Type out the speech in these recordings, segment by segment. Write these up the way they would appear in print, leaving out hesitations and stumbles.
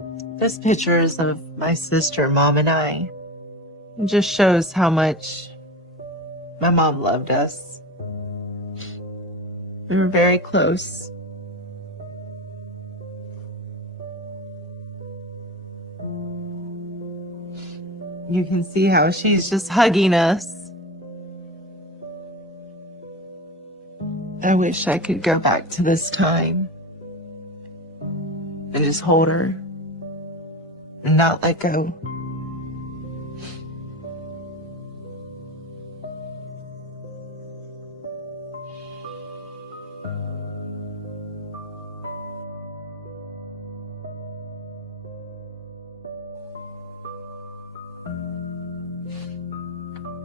This picture is of my sister, Mom, and I. It just shows how much my mom loved us. We were very close. You can see how she's just hugging us. I wish I could go back to this time and just hold her and not let go.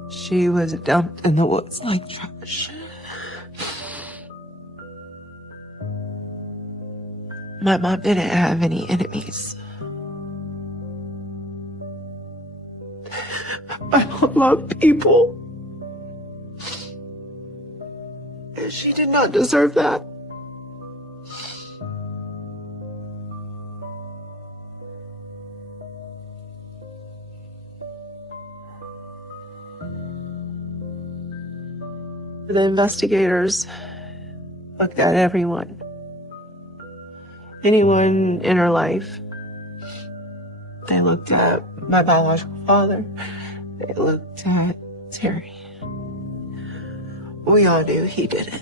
She was dumped in the woods like trash. My mom didn't have any enemies. I don't love people. And she did not deserve that. The investigators looked at everyone. Anyone in her life. They looked at my biological father. They looked at Terry. We all knew he did it.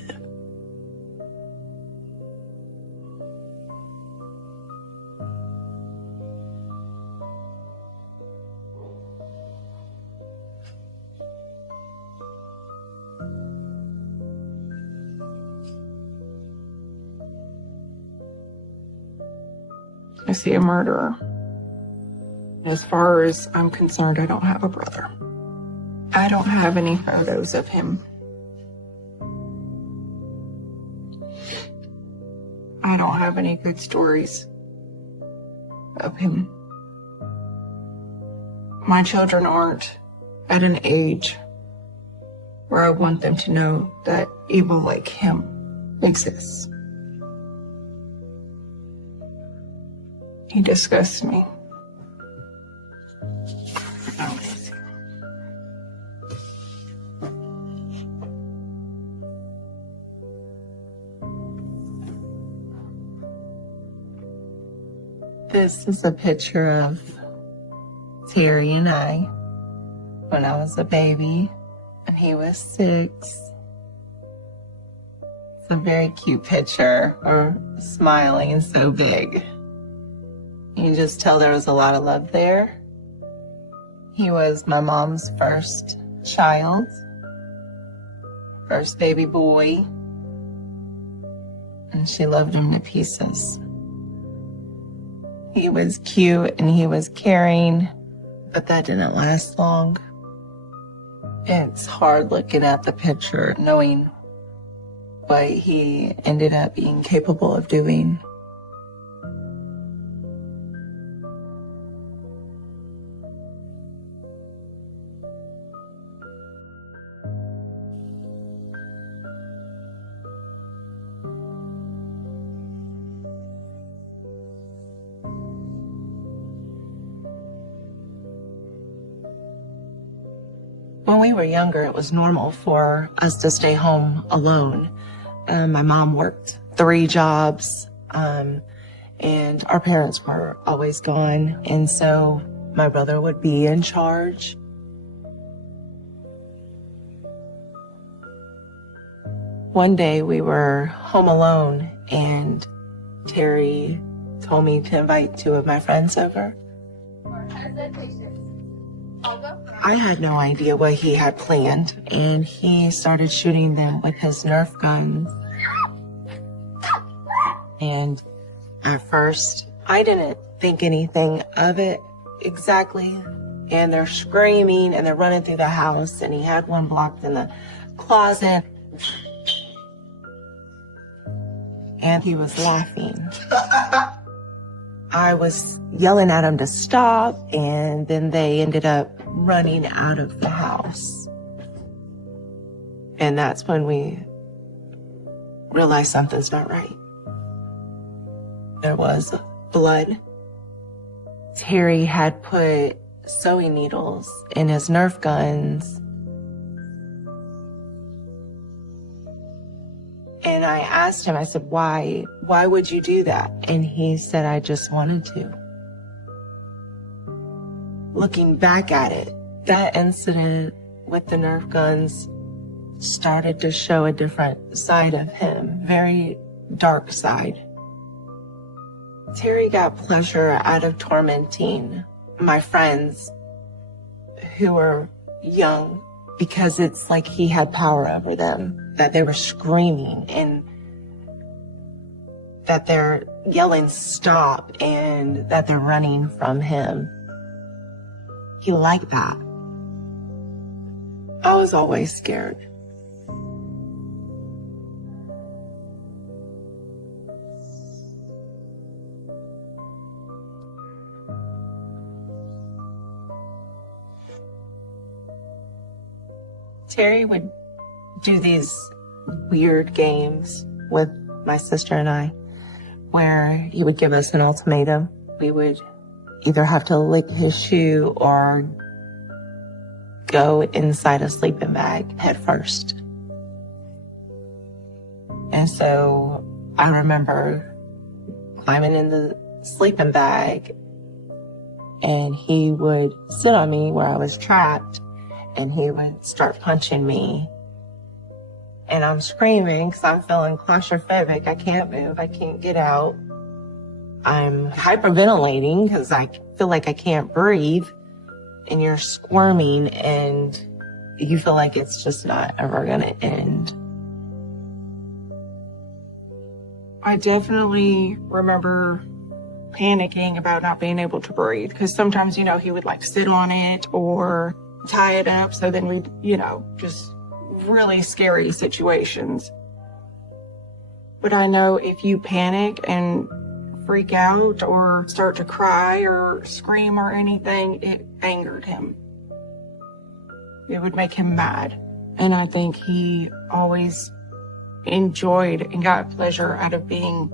I see a murderer. As far as I'm concerned, I don't have a brother. I don't have any photos of him. I don't have any good stories of him. My children aren't at an age where I want them to know that evil like him exists. He disgusts me. This is a picture of Terry and I when I was a baby and he was 6. It's a very cute picture. We're smiling and so big. You can just tell there was a lot of love there. He was my mom's first child, first baby boy, and she loved him to pieces. He was cute and he was caring, but that didn't last long. It's hard looking at the picture, knowing what he ended up being capable of doing. When we were younger, it was normal for us to stay home alone. My mom worked 3 jobs, and our parents were always gone. And so my brother would be in charge. One day we were home alone and Terry told me to invite 2 of my friends over. I had no idea what he had planned, and he started shooting them with his Nerf guns. And at first, I didn't think anything of it exactly. And they're screaming and they're running through the house, and he had one blocked in the closet. And he was laughing. I was yelling at him to stop, and then they ended up running out of the house. And that's when we realized something's not right. There was blood Terry had put sewing needles in his Nerf guns. And I asked him, I said, why would you do that? And he said, I just wanted to. Looking back at it, that incident with the Nerf guns started to show a different side of him, very dark side. Terry got pleasure out of tormenting my friends who were young because it's like he had power over them, that they were screaming and that they're yelling stop and that they're running from him. He liked that. I was always scared. Terry would do these weird games with my sister and I, where he would give us an ultimatum. We would either have to lick his shoe or go inside a sleeping bag head first. And so I remember climbing in the sleeping bag, and he would sit on me where I was trapped, and he would start punching me. And I'm screaming because I'm feeling claustrophobic. I can't move. I can't get out. I'm hyperventilating because I feel like I can't breathe. And you're squirming and you feel like it's just not ever going to end. I definitely remember panicking about not being able to breathe because sometimes, he would like sit on it or tie it up. So then we'd, just really scary situations. But I know if you panic and freak out or start to cry or scream or anything, it angered him. It would make him mad. And I think he always enjoyed and got pleasure out of being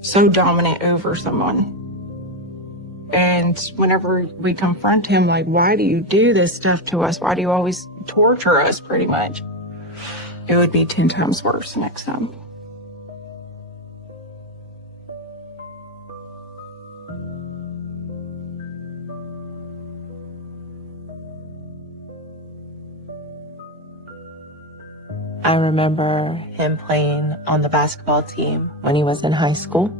so dominant over someone. And whenever we confront him, like, why do you do this stuff to us? Why do you always torture us, pretty much? It would be 10 times worse next time. I remember him playing on the basketball team when he was in high school,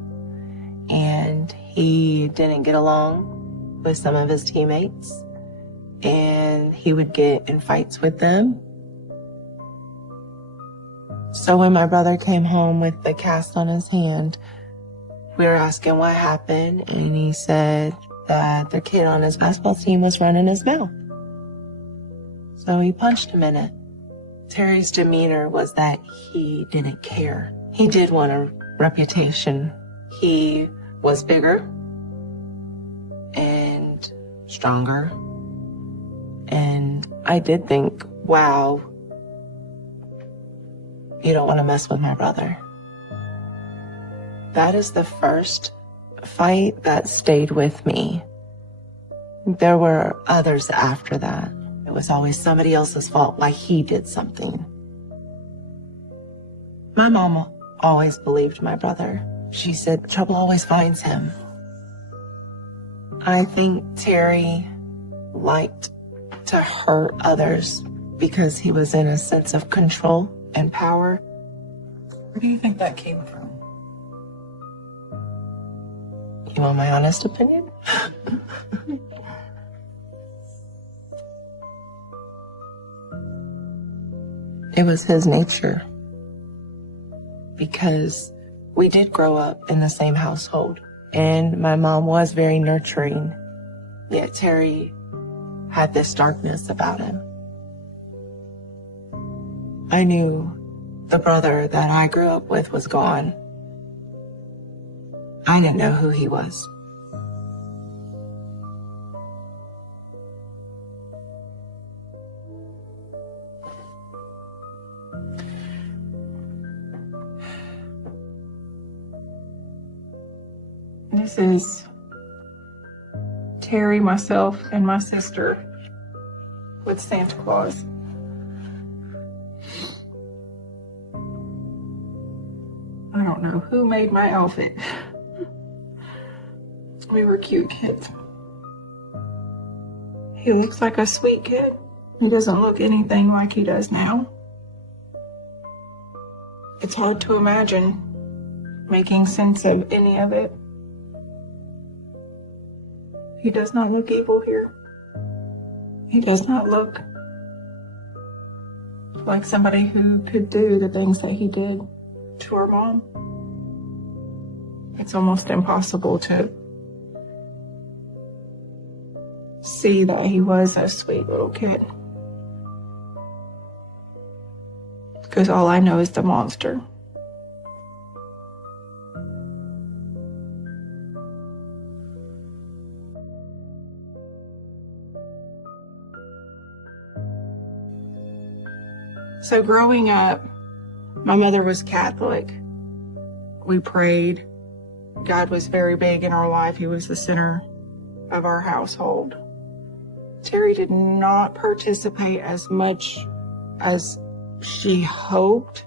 and he didn't get along with some of his teammates, and he would get in fights with them. So when my brother came home with the cast on his hand, we were asking what happened, and he said that the kid on his basketball team was running his mouth. So he punched him in it. Terry's demeanor was that he didn't care. He did want a reputation. He was bigger and stronger. And I did think, wow, you don't want to mess with my brother. That is the first fight that stayed with me. There were others after that. It was always somebody else's fault, like he did something. My mama always believed my brother. She said trouble always finds him. I think Terry liked to hurt others because he was in a sense of control and power. Where do you think that came from? You want my honest opinion? It was his nature, because we did grow up in the same household, and my mom was very nurturing, yet Terry had this darkness about him. I knew the brother that I grew up with was gone. I didn't know who he was. This is Terry, myself, and my sister with Santa Claus. I don't know who made my outfit. We were cute kids. He looks like a sweet kid. He doesn't look anything like he does now. It's hard to imagine making sense of any of it. He does not look evil here. He does not look like somebody who could do the things that he did to our mom. It's almost impossible to see that he was a sweet little kid. Because all I know is the monster. So growing up, my mother was Catholic. We prayed. God was very big in our life. He was the center of our household. Terry did not participate as much as she hoped.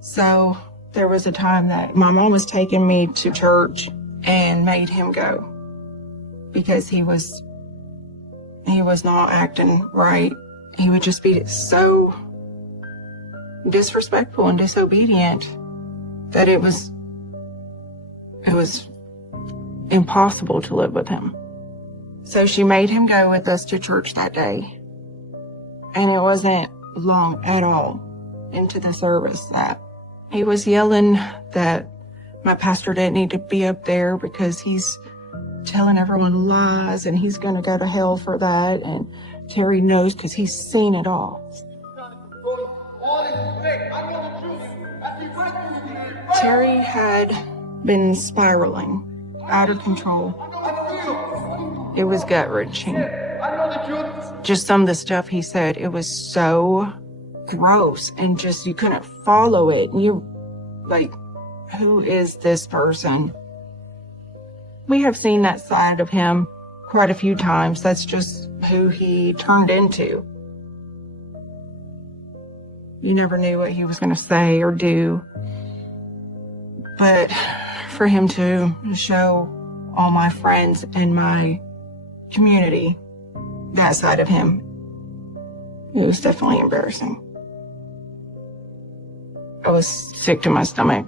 So there was a time that my mom was taking me to church and made him go because he was not acting right. He would just be so disrespectful and disobedient that it was impossible to live with him. So she made him go with us to church that day. And it wasn't long at all into the service that he was yelling that my pastor didn't need to be up there because he's telling everyone lies and he's going to go to hell for that. And Terry knows because he's seen it all. Terry had been spiraling out of control. It was gut-wrenching. Just some of the stuff he said, it was so gross and just, you couldn't follow it. You, like, who is this person? We have seen that side of him quite a few times. That's just who he turned into. You never knew what he was going to say or do. But for him to show all my friends and my community that side of him, it was definitely embarrassing. I was sick to my stomach.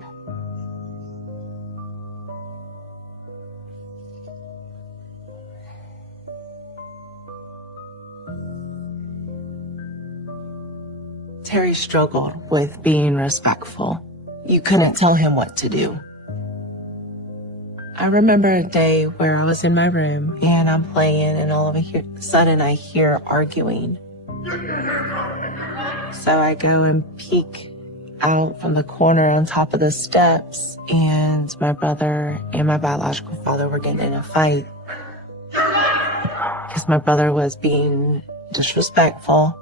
Terry struggled with being respectful. You couldn't tell him what to do. I remember a day where I was in my room and I'm playing and all of a sudden I hear arguing. So I go and peek out from the corner on top of the steps and my brother and my biological father were getting in a fight because my brother was being disrespectful.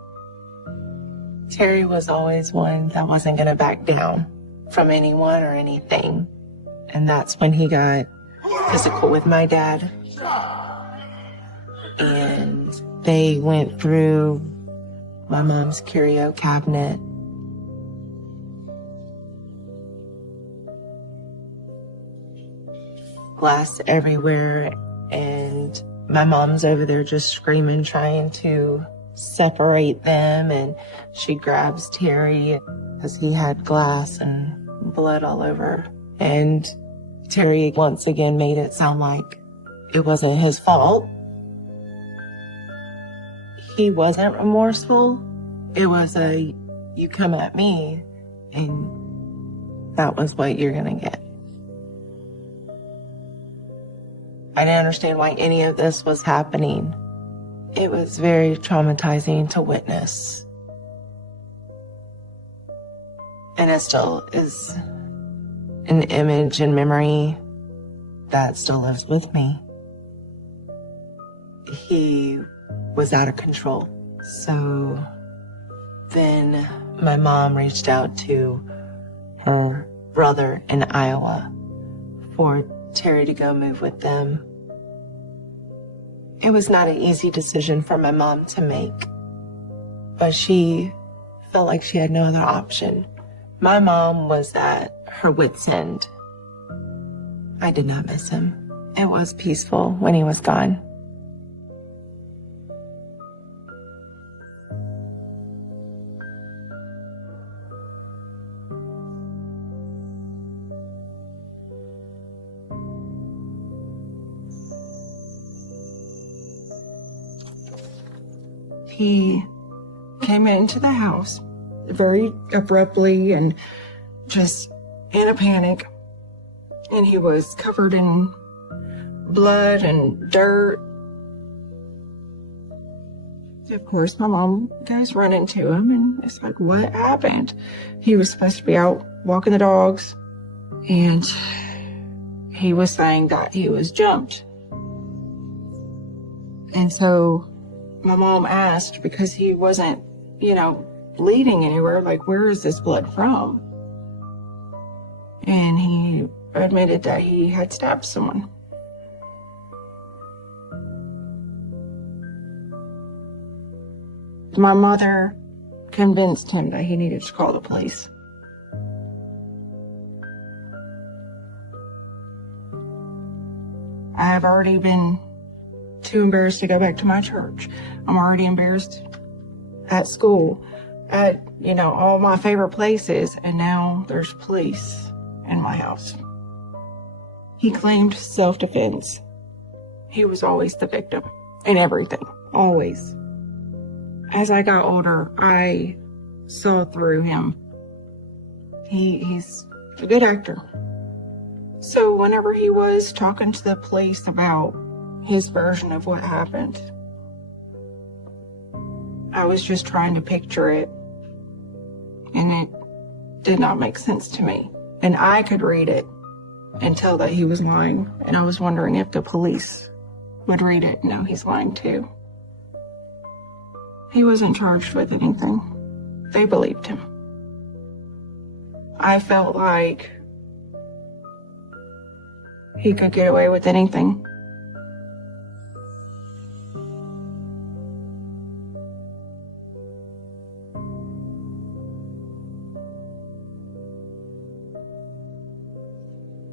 Terry was always one that wasn't going to back down from anyone or anything. And that's when he got physical with my dad. And they went through my mom's curio cabinet. Glass everywhere. And my mom's over there just screaming, trying to separate them. And she grabs Terry because he had glass and blood all over. And Terry once again made it sound like it wasn't his fault. He wasn't remorseful. It was you come at me and that was what you're gonna get. I didn't understand why any of this was happening. It was very traumatizing to witness. And it still is an image and memory that still lives with me. He was out of control. So then my mom reached out to her brother in Iowa for Terry to go move with them It was not an easy decision for my mom to make, but she felt like she had no other option. My mom was at her wit's end. I did not miss him. It was peaceful when he was gone. He came into the house very abruptly and just in a panic. And he was covered in blood and dirt. Of course, my mom goes running to him and it's like, what happened? He was supposed to be out walking the dogs and he was saying that he was jumped. And so my mom asked, because he wasn't, bleeding anywhere, like, where is this blood from? And he admitted that he had stabbed someone. My mother convinced him that he needed to call the police. I have already been too embarrassed to go back to my church. I'm already embarrassed at school, at, all my favorite places, and now there's police in my house. He claimed self-defense. He was always the victim in everything, always. As I got older, I saw through him. He's a good actor. So whenever he was talking to the police about his version of what happened, I was just trying to picture it, and it did not make sense to me. And I could read it and tell that he was lying, and I was wondering if the police would read it and know he's lying too. He wasn't charged with anything. They believed him. I felt like he could get away with anything.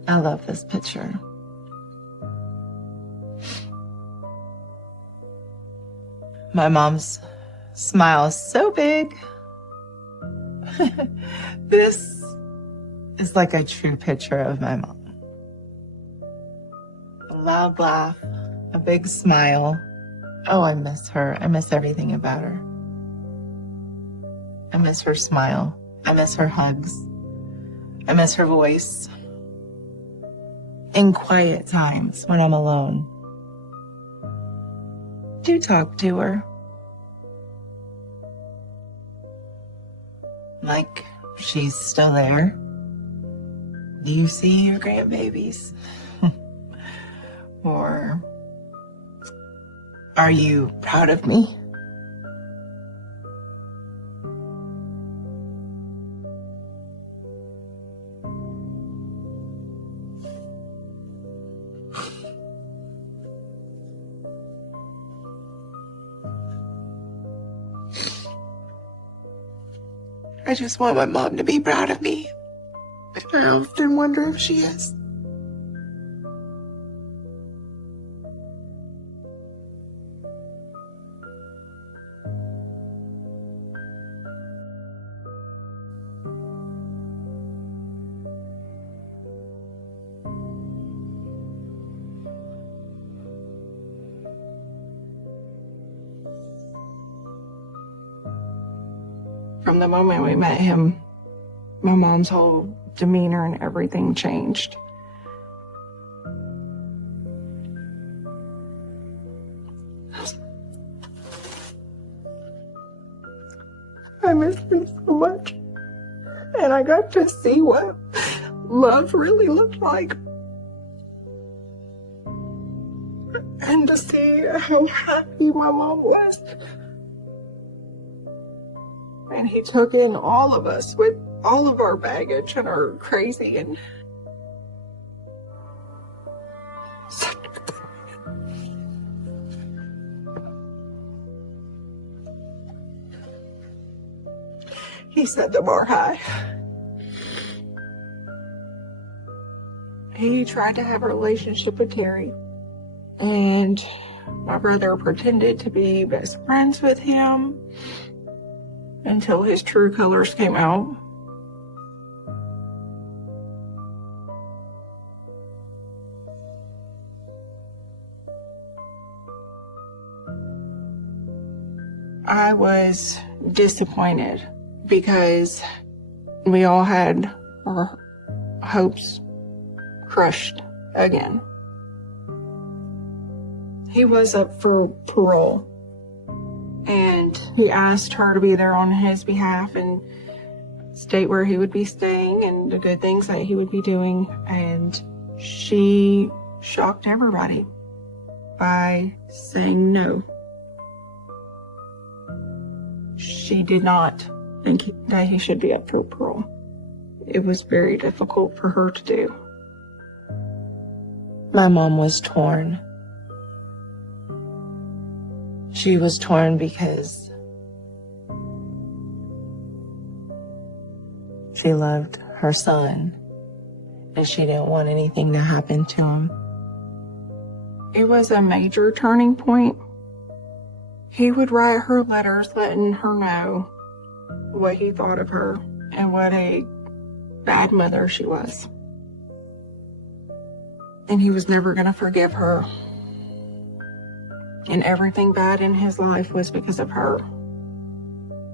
I love this picture. My mom's smile is so big. This is like a true picture of my mom. A loud laugh, a big smile. Oh, I miss her. I miss everything about her. I miss her smile. I miss her hugs. I miss her voice. In quiet times when I'm alone, do talk to her. Like she's still there. Do you see your grandbabies? Or are you proud of me? I just want my mom to be proud of me. I often wonder if she is. From the moment we met him, my mom's whole demeanor and everything changed. I miss him so much. And I got to see what love really looked like. And to see how happy my mom was. And he took in all of us with all of our baggage and our crazy and such a good man. he set the bar high. He tried to have a relationship with Terry, and my brother pretended to be best friends with him until his true colors came out. I was disappointed because we all had our hopes crushed again. He was up for parole, and he asked her to be there on his behalf and state where he would be staying and the good things that he would be doing. And she shocked everybody by saying no. She did not think that he should be up for parole. It was very difficult for her to do. My mom was torn. She was torn because she loved her son and she didn't want anything to happen to him. It was a major turning point. He would write her letters letting her know what he thought of her and what a bad mother she was. And he was never going to forgive her. And everything bad in his life was because of her.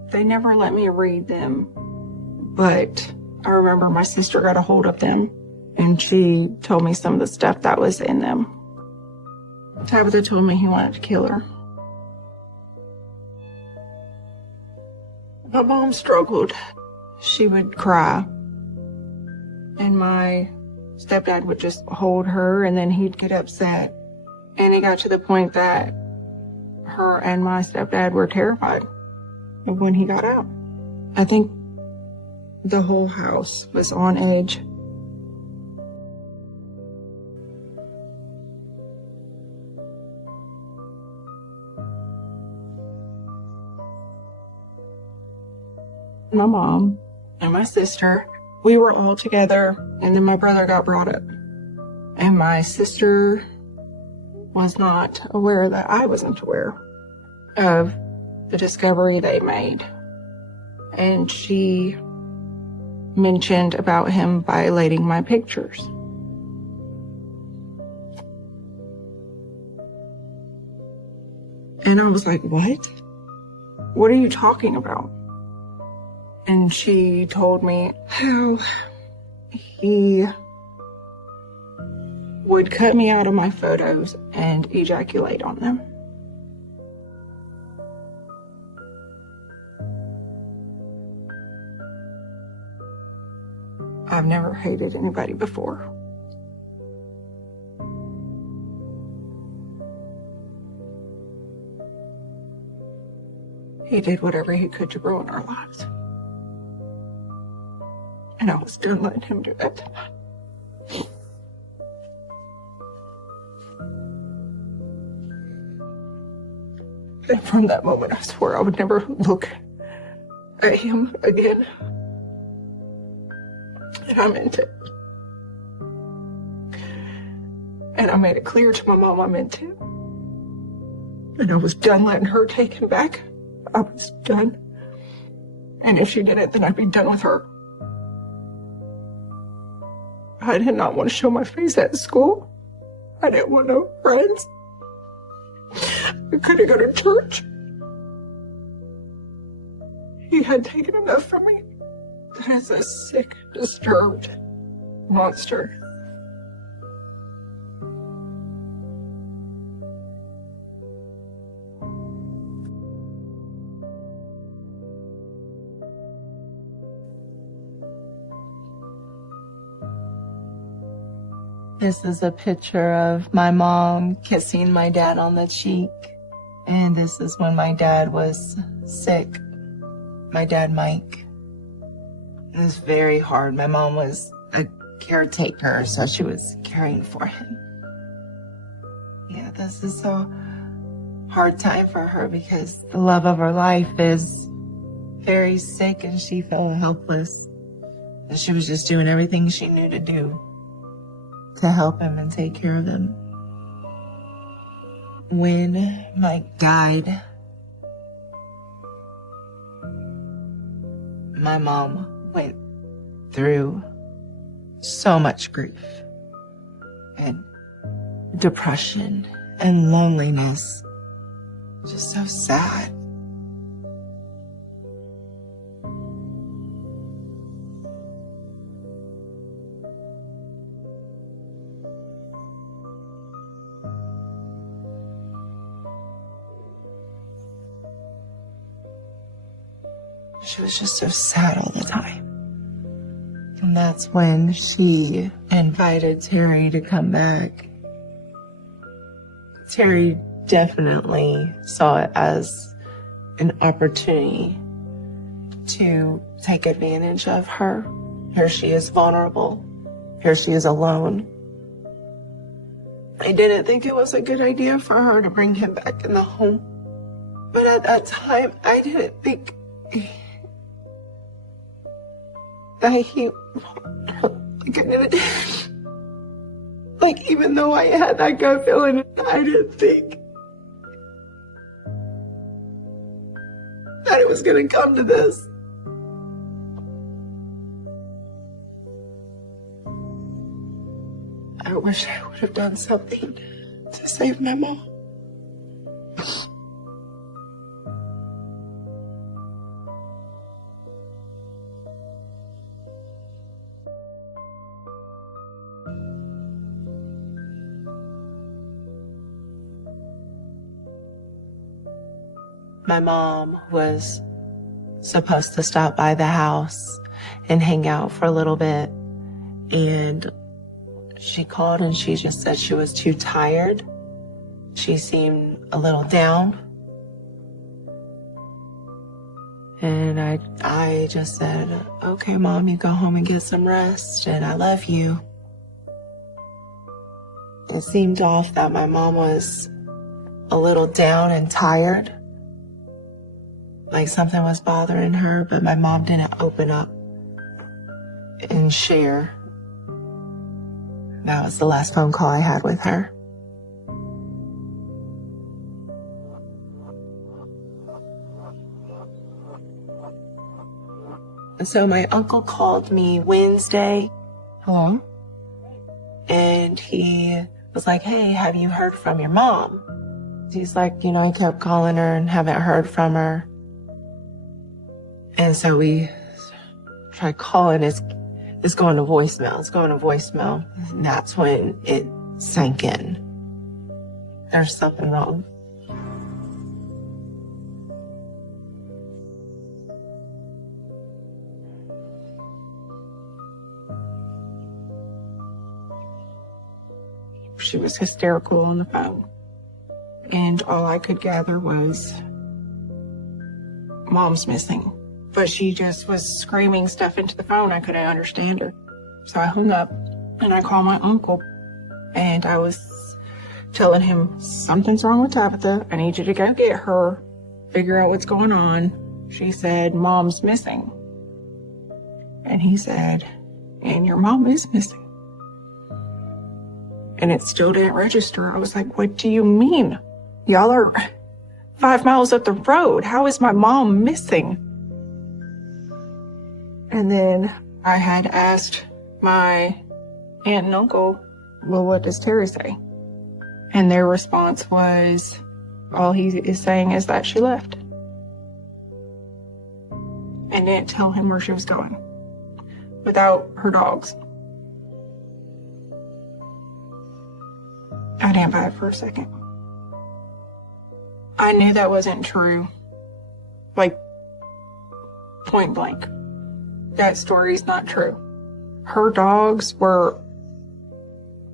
They never let me read them, but I remember my sister got a hold of them and she told me some of the stuff that was in them. Tabitha told me he wanted to kill her. My mom struggled. She would cry. And my stepdad would just hold her and then he'd get upset. And it got to the point that her and my stepdad were terrified of when he got out. I think the whole house was on edge. My mom and my sister, we were all together, and then my brother got brought up. And my sister was not aware that I wasn't aware of the discovery they made. And she mentioned about him violating my pictures. And I was like, what? What are you talking about? And she told me how he would cut me out of my photos and ejaculate on them. I've never hated anybody before. He did whatever he could to ruin our lives. And I was done letting him do it. And from that moment, I swore I would never look at him again. And I meant it. And I made it clear to my mom I meant it. And I was done letting her take him back. I was done. And if she did it, then I'd be done with her. I did not want to show my face at school. I didn't want no friends. I couldn't go to church. He had taken enough from me. That is a sick, disturbed monster. This is a picture of my mom kissing my dad on the cheek. And this is when my dad was sick. My dad, Mike. It was very hard. My mom was a caretaker, so she was caring for him. Yeah, this is a hard time for her because the love of her life is very sick and she felt helpless. And she was just doing everything she knew to do to help him and take care of him. When Mike died, my mom went through so much grief and depression and loneliness. Just so sad. She was just so sad all the time. And that's when she invited Terry to come back. Terry definitely saw it as an opportunity to take advantage of her. Here she is vulnerable. Here she is alone. I didn't think it was a good idea for her to bring him back in the home. But at that time, I didn't think that he, like I didn't, like even though I had that gut feeling, I didn't think that it was gonna come to this. I wish I would have done something to save my mom. My mom was supposed to stop by the house and hang out for a little bit. And she called and she just said she was too tired. She seemed a little down. And I just said, okay, Mom, you go home and get some rest, and I love you. It seemed off that my mom was a little down and tired. Like something was bothering her, but my mom didn't open up and share. That was the last phone call I had with her. So my uncle called me Wednesday. Hello? And he was like, hey, have you heard from your mom? He's like, I kept calling her and haven't heard from her. And so we tried calling. It's going to voicemail. It's going to voicemail. And that's when it sank in. There's something wrong. She was hysterical on the phone. And all I could gather was, Mom's missing. But she just was screaming stuff into the phone. I couldn't understand her. So I hung up and I called my uncle. And I was telling him, something's wrong with Tabitha. I need you to go get her, figure out what's going on. She said, Mom's missing. And he said, and your mom is missing. And it still didn't register. I was like, what do you mean? Y'all are 5 miles up the road. How is my mom missing? And then I had asked my aunt and uncle, well, what does Terry say? And their response was, all he is saying is that she left. And didn't tell him where she was going without her dogs. I didn't buy it for a second. I knew that wasn't true. Like, point blank. That story's not true. Her dogs were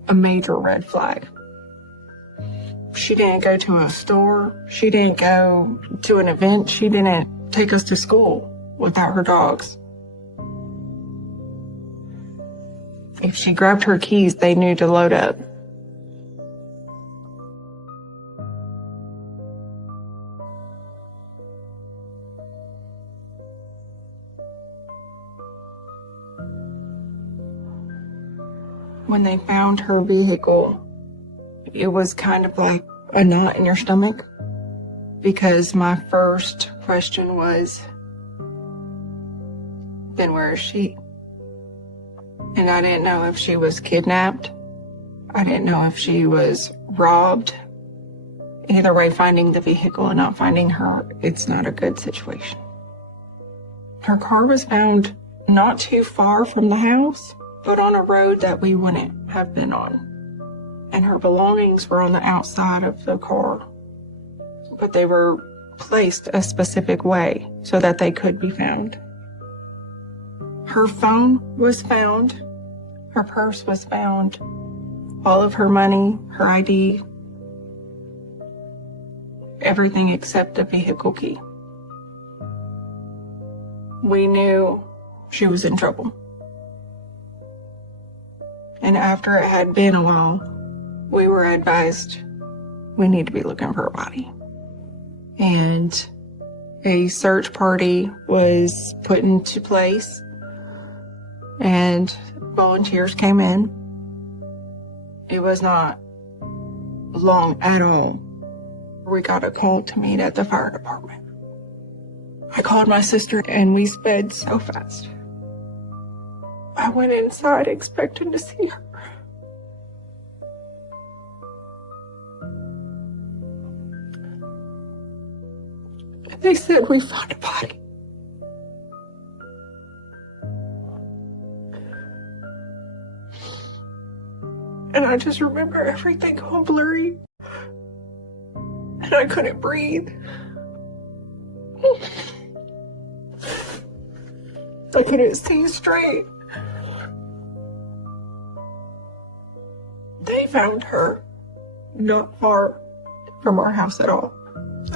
a major red flag. She didn't go to a store. She didn't go to an event. She didn't take us to school without her dogs. If she grabbed her keys, they knew to load up. when they found her vehicle, it was kind of like a knot in your stomach, because my first question was, then where is she? And I didn't know if she was kidnapped. I didn't know if she was robbed. Either way, finding the vehicle and not finding her, it's not a good situation. Her car was found not too far from the house, but on a road that we wouldn't have been on. And her belongings were on the outside of the car, but they were placed a specific way so that they could be found. Her phone was found. Her purse was found. All of her money, her ID, everything except the vehicle key. We knew she was in trouble. And after it had been a while, we were advised we need to be looking for a body. And a search party was put into place, and volunteers came in. It was not long at all. We got a call to meet at the fire department. I called my sister and we sped so fast. I went inside expecting to see her. And they said we found a body. And I just remember everything going blurry. And I couldn't breathe. I couldn't see straight. They found her not far from our house at all.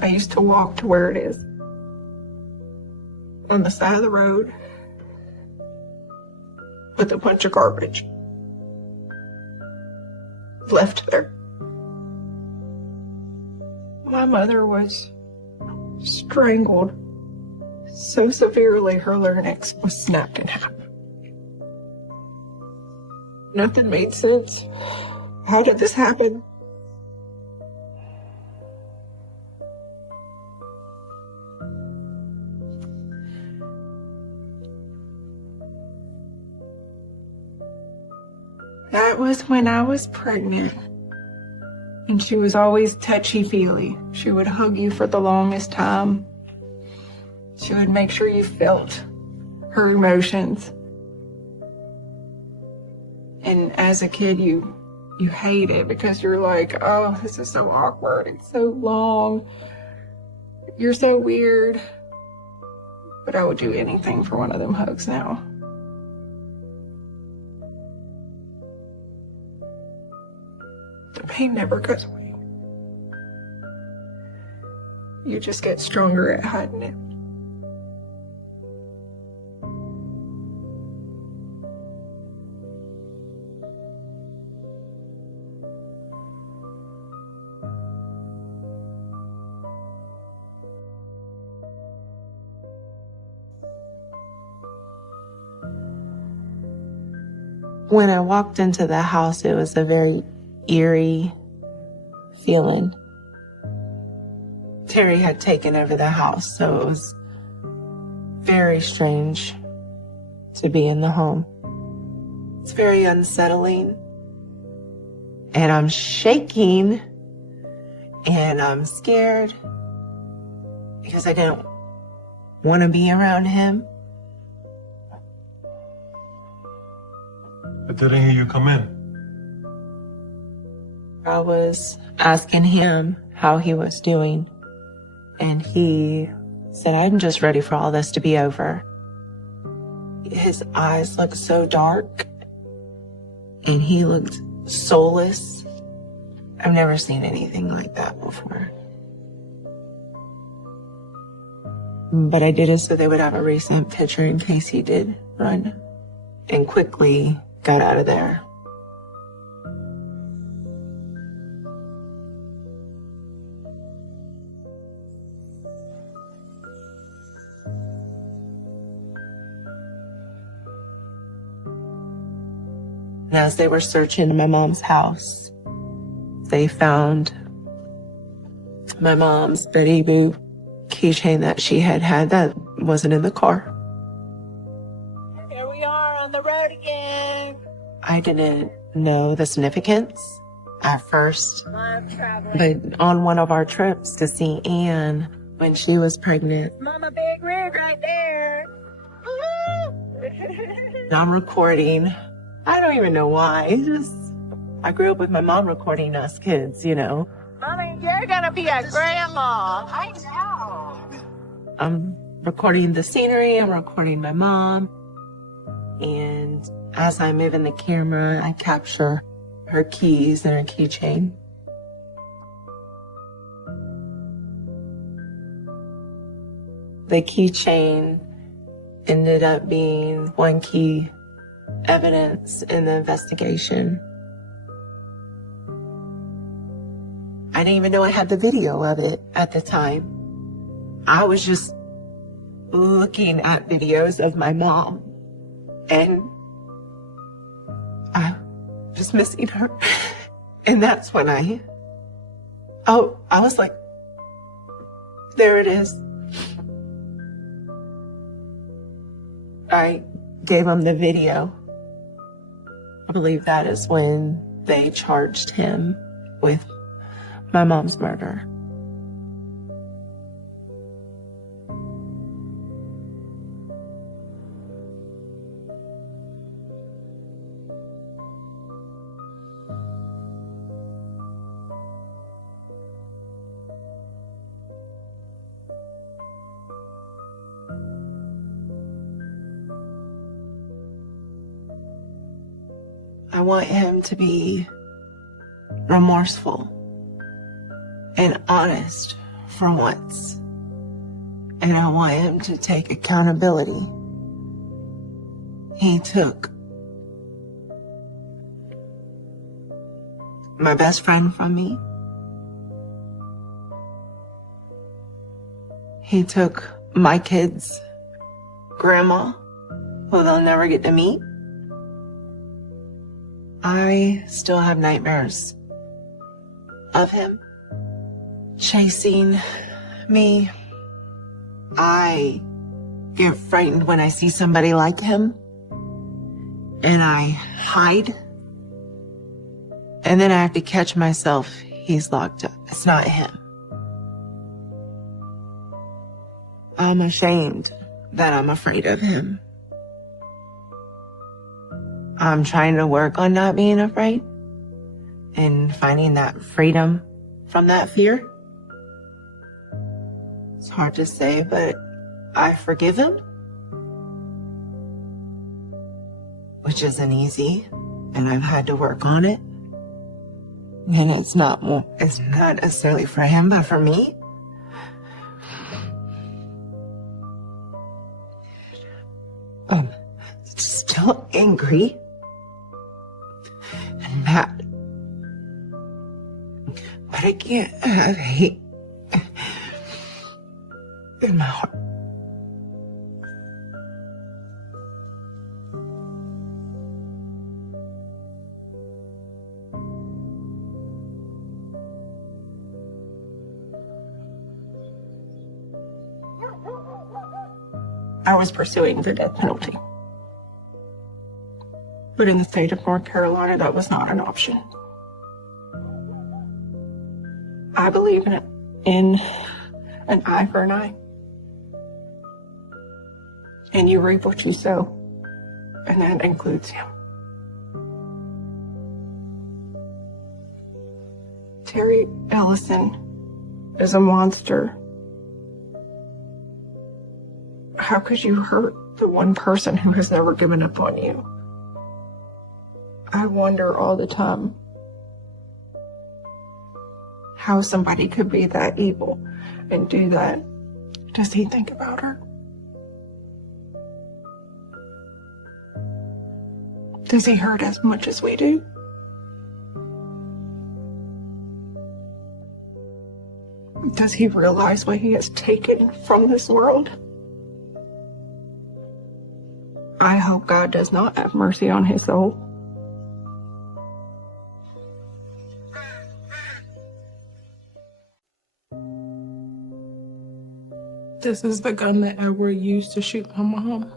I used to walk to where it is, on the side of the road, with a bunch of garbage left there. My mother was strangled so severely her larynx was snapped in half. Nothing made sense. How did this happen? That was when I was pregnant. And she was always touchy-feely. She would hug you for the longest time. She would make sure you felt her emotions. And as a kid, you hate it because you're like, oh, this is so awkward. It's so long. You're so weird. But I would do anything for one of them hugs now. The pain never goes away. You just get stronger at hiding it. When I walked into the house, it was a very eerie feeling. Terry had taken over the house, so it was very strange to be in the home. It's very unsettling. And I'm shaking and I'm scared because I didn't want to be around him. I didn't hear you come in. I was asking him how he was doing, and he said, I'm just ready for all this to be over. His eyes looked so dark, and he looked soulless. I've never seen anything like that before. But I did it so they would have a recent picture in case he did run, and quickly got out of there. And as they were searching my mom's house, they found my mom's Betty Boo keychain that she had that wasn't in the car. Here we are on the road again. I didn't know the significance at first, I'm traveling. but on one of our trips to see Anne when she was pregnant, Mama Big Rig right there. and I'm recording. I don't even know why. I grew up with my mom recording us kids, you know. Mommy, you're gonna be a grandma. I know. I'm recording the scenery, I'm recording my mom, and as I'm moving the camera, I capture her keys and her keychain. The keychain ended up being one key evidence in the investigation. I didn't even know I had the video of it at the time. I was just looking at videos of my mom, and I was missing her. And that's when I was like, there it is. I gave him the video. I believe that is when they charged him with my mom's murder. I want him to be remorseful and honest for once. And I want him to take accountability. He took my best friend from me. He took my kids' grandma, who they'll never get to meet. I still have nightmares of him chasing me. I get frightened when I see somebody like him, and I hide. And then I have to catch myself. He's locked up. It's not him. I'm ashamed that I'm afraid of him. I'm trying to work on not being afraid and finding that freedom from that fear. It's hard to say, but I forgive him, which isn't easy, and I've had to work on it. And it's not necessarily for him, but for me. I'm still angry and mad, but I can't have hate in my heart. I was pursuing the death penalty. But in the state of North Carolina, that was not an option. I believe in an eye for an eye. And you reap what you sow. And that includes him. Terry Ellison is a monster. How could you hurt the one person who has never given up on you? I wonder all the time how somebody could be that evil and do that. Does he think about her? Does he hurt as much as we do? Does he realize what he has taken from this world? I hope God does not have mercy on his soul. This is the gun that Edward used to shoot my mom.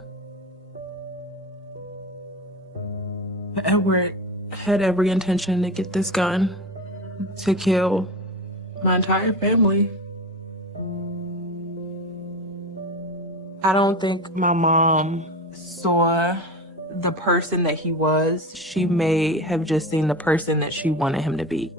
Edward had every intention to get this gun to kill my entire family. I don't think my mom saw the person that he was. She may have just seen the person that she wanted him to be.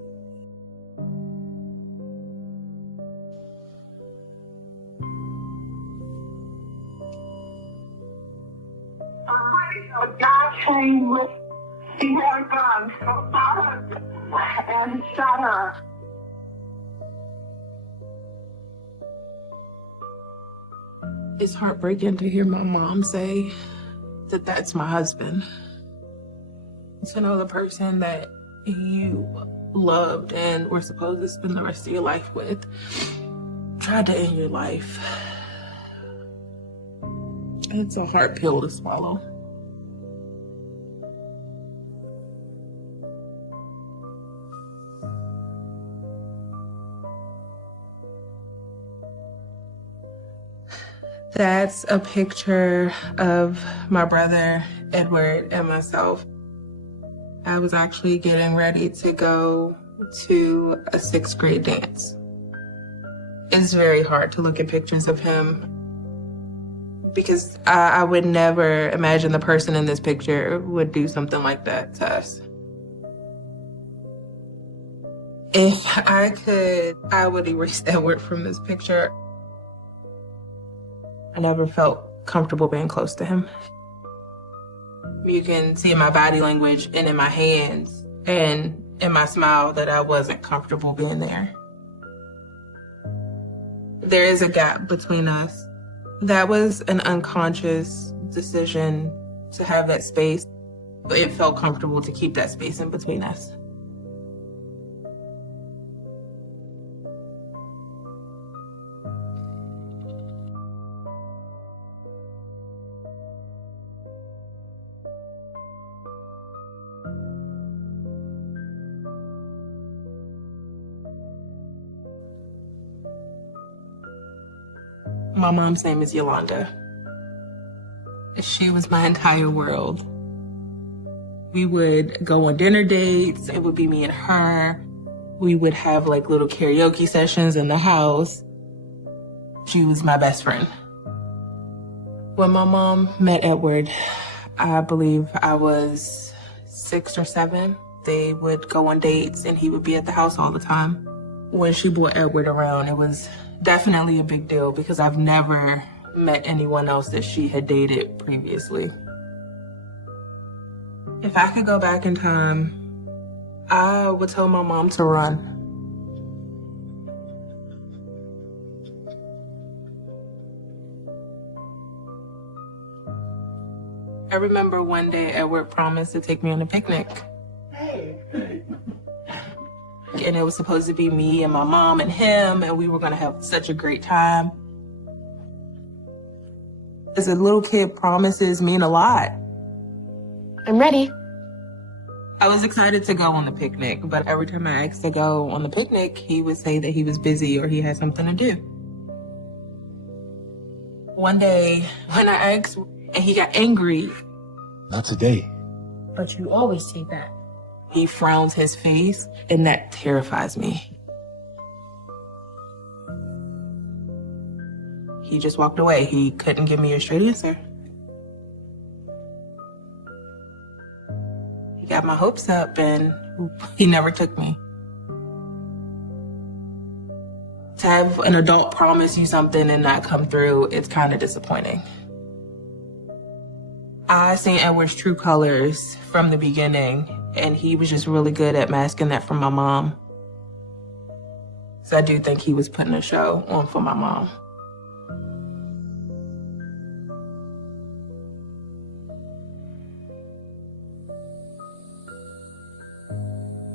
God came with he had a gun and he shot her. It's heartbreaking to hear my mom say that that's my husband. To know the person that you loved and were supposed to spend the rest of your life with tried to end your life. It's a hard pill to swallow. That's a picture of my brother, Edward, and myself. I was actually getting ready to go to a 6th grade dance. It's very hard to look at pictures of him because I would never imagine the person in this picture would do something like that to us. If I could, I would erase Edward from this picture. I never felt comfortable being close to him. You can see in my body language and in my hands and in my smile that I wasn't comfortable being there. There is a gap between us. That was an unconscious decision to have that space. It felt comfortable to keep that space in between us. My mom's name is Yolanda. She was my entire world. We would go on dinner dates. It would be me and her. We would have like little karaoke sessions in the house. She was my best friend. When my mom met Edward, I believe I was 6 or 7. They would go on dates and he would be at the house all the time. When she brought Edward around, it was definitely a big deal because I've never met anyone else that she had dated previously. If I could go back in time, I would tell my mom to run. I remember one day Edward promised to take me on a picnic. And it was supposed to be me and my mom and him, and we were gonna have such a great time. As a little kid, promises mean a lot. I'm ready. I was excited to go on the picnic, but every time I asked to go on the picnic, he would say that he was busy or he had something to do. One day, when I asked, and he got angry. Not today. But you always say that. He frowns his face, and that terrifies me. He just walked away. He couldn't give me a straight answer. He got my hopes up, and he never took me. To have an adult promise you something and not come through, it's kind of disappointing. I seen Edward's true colors from the beginning, and he was just really good at masking that from my mom. So I do think he was putting a show on for my mom.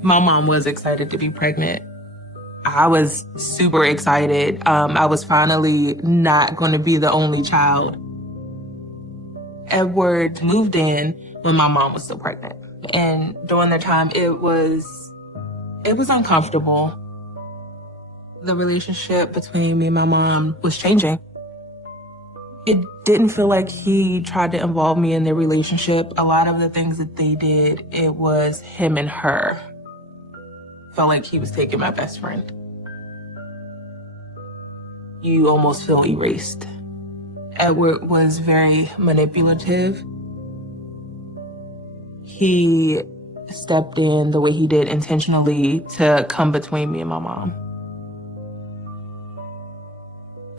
My mom was excited to be pregnant. I was super excited. I was finally not going to be the only child. Edward moved in when my mom was still pregnant. And during that time, it was uncomfortable. The relationship between me and my mom was changing. It didn't feel like he tried to involve me in their relationship. A lot of the things that they did, it was him and her. Felt like he was taking my best friend. You almost feel erased. Edward was very manipulative. He stepped in the way he did intentionally to come between me and my mom.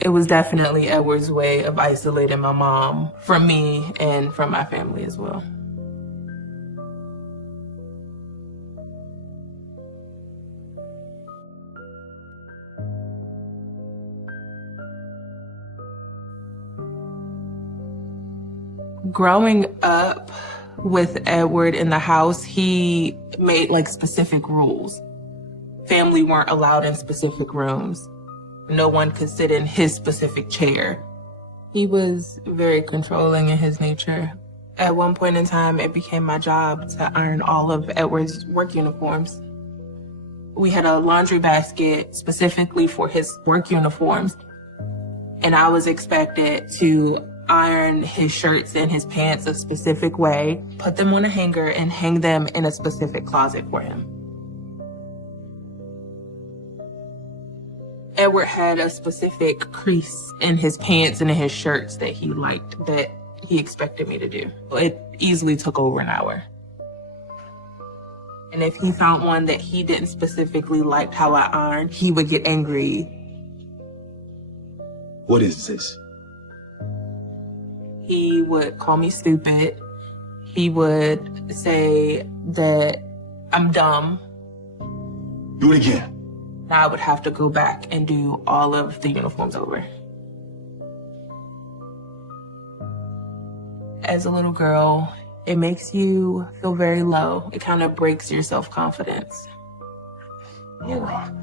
It was definitely Edward's way of isolating my mom from me and from my family as well. Growing up with Edward in the house, he made like specific rules. Family weren't allowed in specific rooms. No one could sit in his specific chair. He was very controlling in his nature. At one point in time, it became my job to iron all of Edward's work uniforms. We had a laundry basket specifically for his work uniforms, and I was expected to iron his shirts and his pants a specific way, put them on a hanger, and hang them in a specific closet for him. Edward had a specific crease in his pants and in his shirts that he liked, that he expected me to do. It easily took over an hour. And if he found one that he didn't specifically like how I ironed, he would get angry. What is this? He would call me stupid. He would say that I'm dumb. Do it again. I would have to go back and do all of the uniforms over. As a little girl, it makes you feel very low. It kind of breaks your self-confidence. Laura.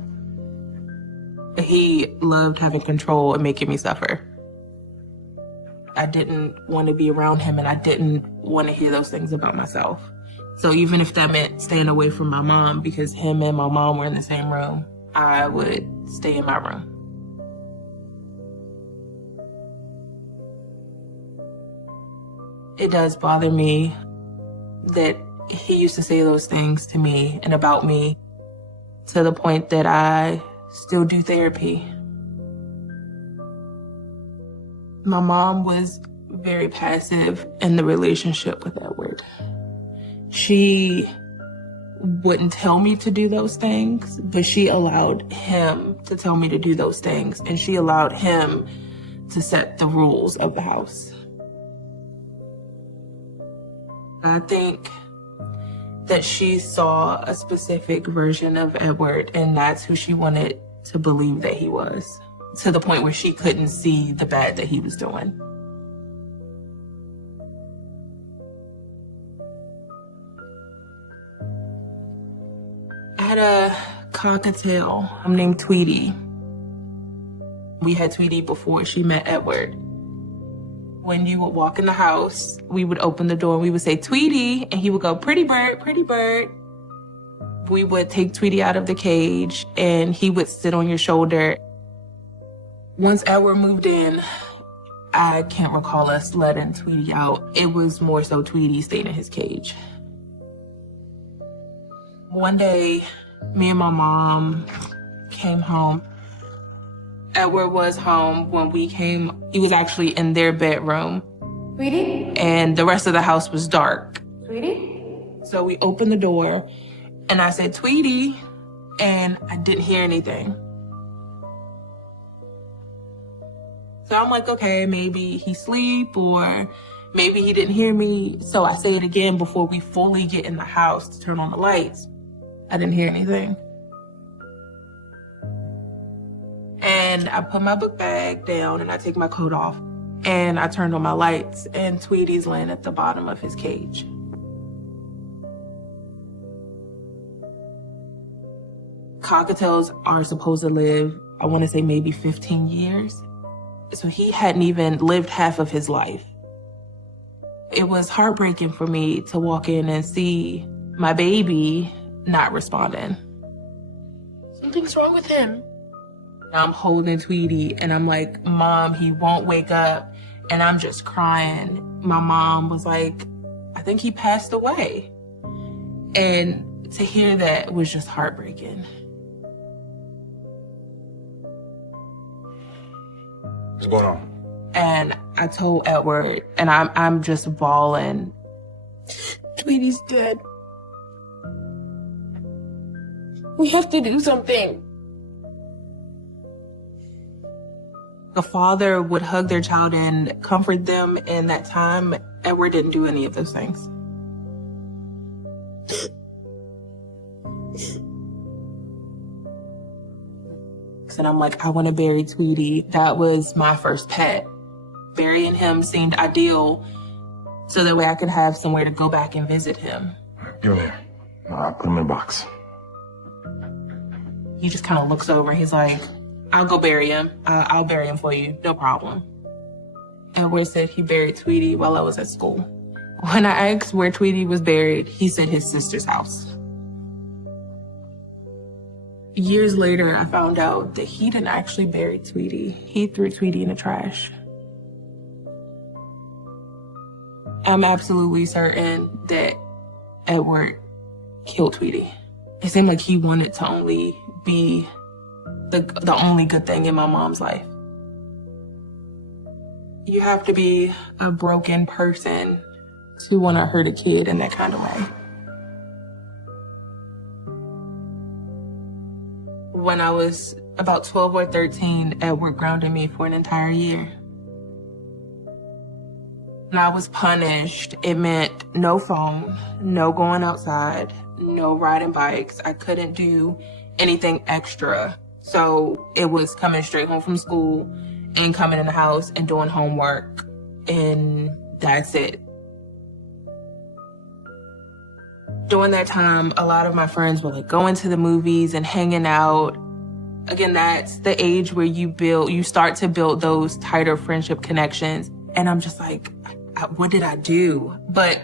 He loved having control and making me suffer. I didn't want to be around him, and I didn't want to hear those things about myself. So even if that meant staying away from my mom, because him and my mom were in the same room, I would stay in my room. It does bother me that he used to say those things to me and about me, to the point that I still do therapy. My mom was very passive in the relationship with Edward. She wouldn't tell me to do those things, but she allowed him to tell me to do those things, and she allowed him to set the rules of the house. I think that she saw a specific version of Edward, and that's who she wanted to believe that he was, to the point where she couldn't see the bad that he was doing. I had a cockatiel named Tweety. We had Tweety before she met Edward. When you would walk in the house, we would open the door and we would say, Tweety, and he would go, pretty bird, pretty bird. We would take Tweety out of the cage and he would sit on your shoulder. Once Edward moved in, I can't recall us letting Tweety out. It was more so Tweety stayed in his cage. One day, me and my mom came home. Edward was home when we came. He was actually in their bedroom. Sweetie? And the rest of the house was dark. Sweetie? So we opened the door and I said, Tweety, and I didn't hear anything. So I'm like, okay, maybe he sleep or maybe he didn't hear me. So I say it again before we fully get in the house to turn on the lights. I didn't hear anything. And I put my book bag down and I take my coat off and I turned on my lights and Tweety's laying at the bottom of his cage. Cockatiels are supposed to live, I want to say maybe 15 years. So he hadn't even lived half of his life. It was heartbreaking for me to walk in and see my baby not responding. Something's wrong with him. I'm holding Tweety and I'm like, Mom, he won't wake up. And I'm just crying. My mom was like, I think he passed away. And to hear that was just heartbreaking. What's going on? And I told Edward, and I'm just bawling. Tweety's dead. We have to do something. A father would hug their child and comfort them in that time. Edward didn't do any of those things. And I'm like, I want to bury Tweety. That was my first pet. Burying him seemed ideal, so that way I could have somewhere to go back and visit him. Give him here. I'll put him in a box. He just kind of looks over and he's like, I'll go bury him. I'll bury him for you. No problem. Edward said he buried Tweety while I was at school. When I asked where Tweety was buried, he said his sister's house. Years later, I found out that he didn't actually bury Tweety. He threw Tweety in the trash. I'm absolutely certain that Edward killed Tweety. It seemed like he wanted to only be the only good thing in my mom's life. You have to be a broken person to want to hurt a kid in that kind of way. When I was about 12 or 13, Edward grounded me for an entire year. When I was punished, it meant no phone, no going outside, no riding bikes. I couldn't do anything extra. So it was coming straight home from school and coming in the house and doing homework, and that's it. During that time, a lot of my friends were like going to the movies and hanging out. Again, that's the age where you start to build those tighter friendship connections. And I'm just like, what did I do? But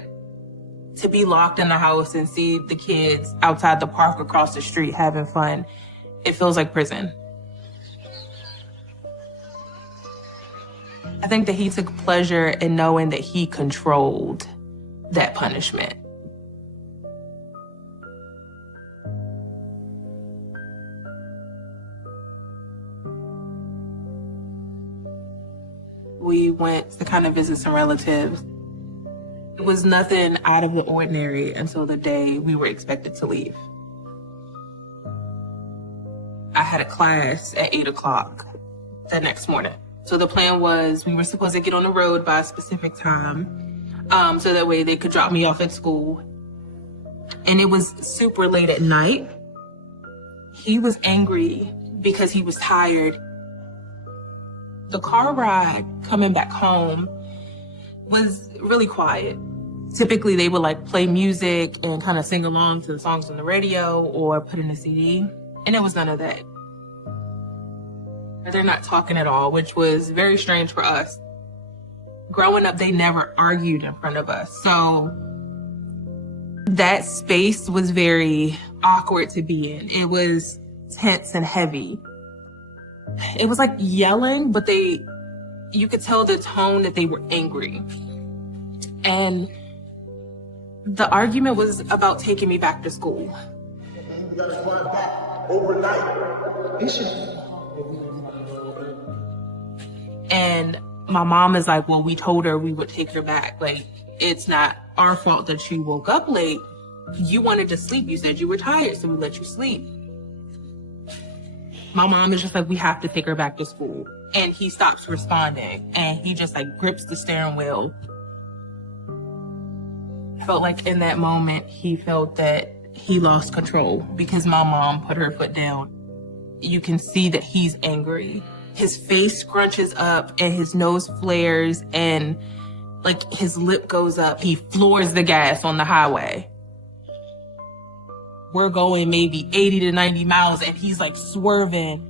to be locked in the house and see the kids outside the park across the street having fun, it feels like prison. I think that he took pleasure in knowing that he controlled that punishment. We went to kind of visit some relatives. It was nothing out of the ordinary until the day we were expected to leave. I had a class at 8 o'clock the next morning. So the plan was we were supposed to get on the road by a specific time, so that way they could drop me off at school. And it was super late at night. He was angry because he was tired. The car ride coming back home was really quiet. Typically they would like play music and kind of sing along to the songs on the radio or put in a CD. And it was none of that. They're not talking at all, which was very strange for us. Growing up, they never argued in front of us. So that space was very awkward to be in. It was tense and heavy. It was like yelling, but you could tell the tone that they were angry. And the argument was about taking me back to school. You gotta fly back overnight. And my mom is like, well, we told her we would take her back. Like, it's not our fault that she woke up late. You wanted to sleep. You said you were tired, so we let you sleep. My mom is just like, we have to take her back to school. And he stops responding. And he just like grips the steering wheel. I felt like in that moment, he felt that he lost control because my mom put her foot down. You can see that he's angry. His face scrunches up and his nose flares and like his lip goes up. He floors the gas on the highway. We're going maybe 80 to 90 miles and he's like swerving.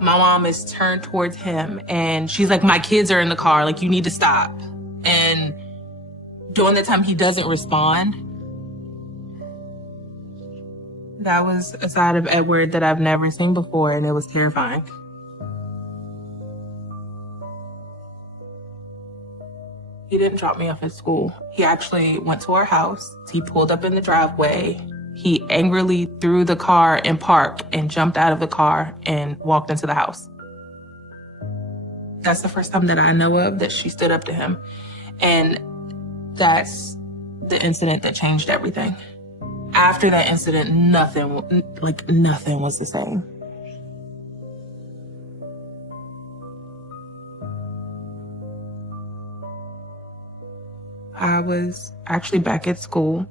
My mom is turned towards him and she's like, my kids are in the car. Like, you need to stop. And during that time, he doesn't respond. That was a side of Edward that I've never seen before, and it was terrifying. He didn't drop me off at school. He actually went to our house. He pulled up in the driveway. He angrily threw the car in park and jumped out of the car and walked into the house. That's the first time that I know of that she stood up to him. And that's the incident that changed everything. After that incident, nothing was the same. I was actually back at school.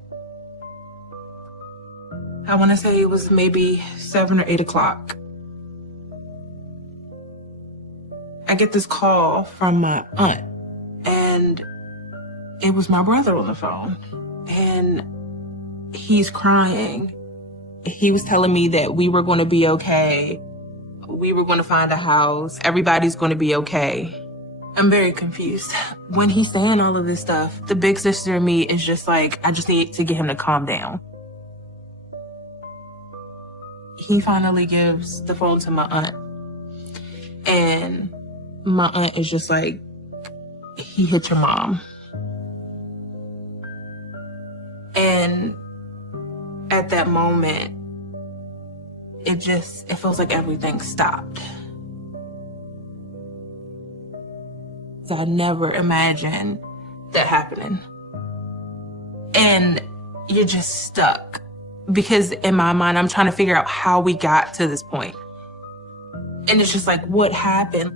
I want to say it was maybe 7 or 8 o'clock. I get this call from my aunt, and it was my brother on the phone. And he's crying. He was telling me that we were going to be okay. We were going to find a house. Everybody's going to be okay. I'm very confused. When he's saying all of this stuff, the big sister in me is just like, I just need to get him to calm down. He finally gives the phone to my aunt. And my aunt is just like, he hit your mom. And at that moment, it feels like everything stopped. I never imagined that happening. And you're just stuck. Because in my mind, I'm trying to figure out how we got to this point. And it's just like, what happened?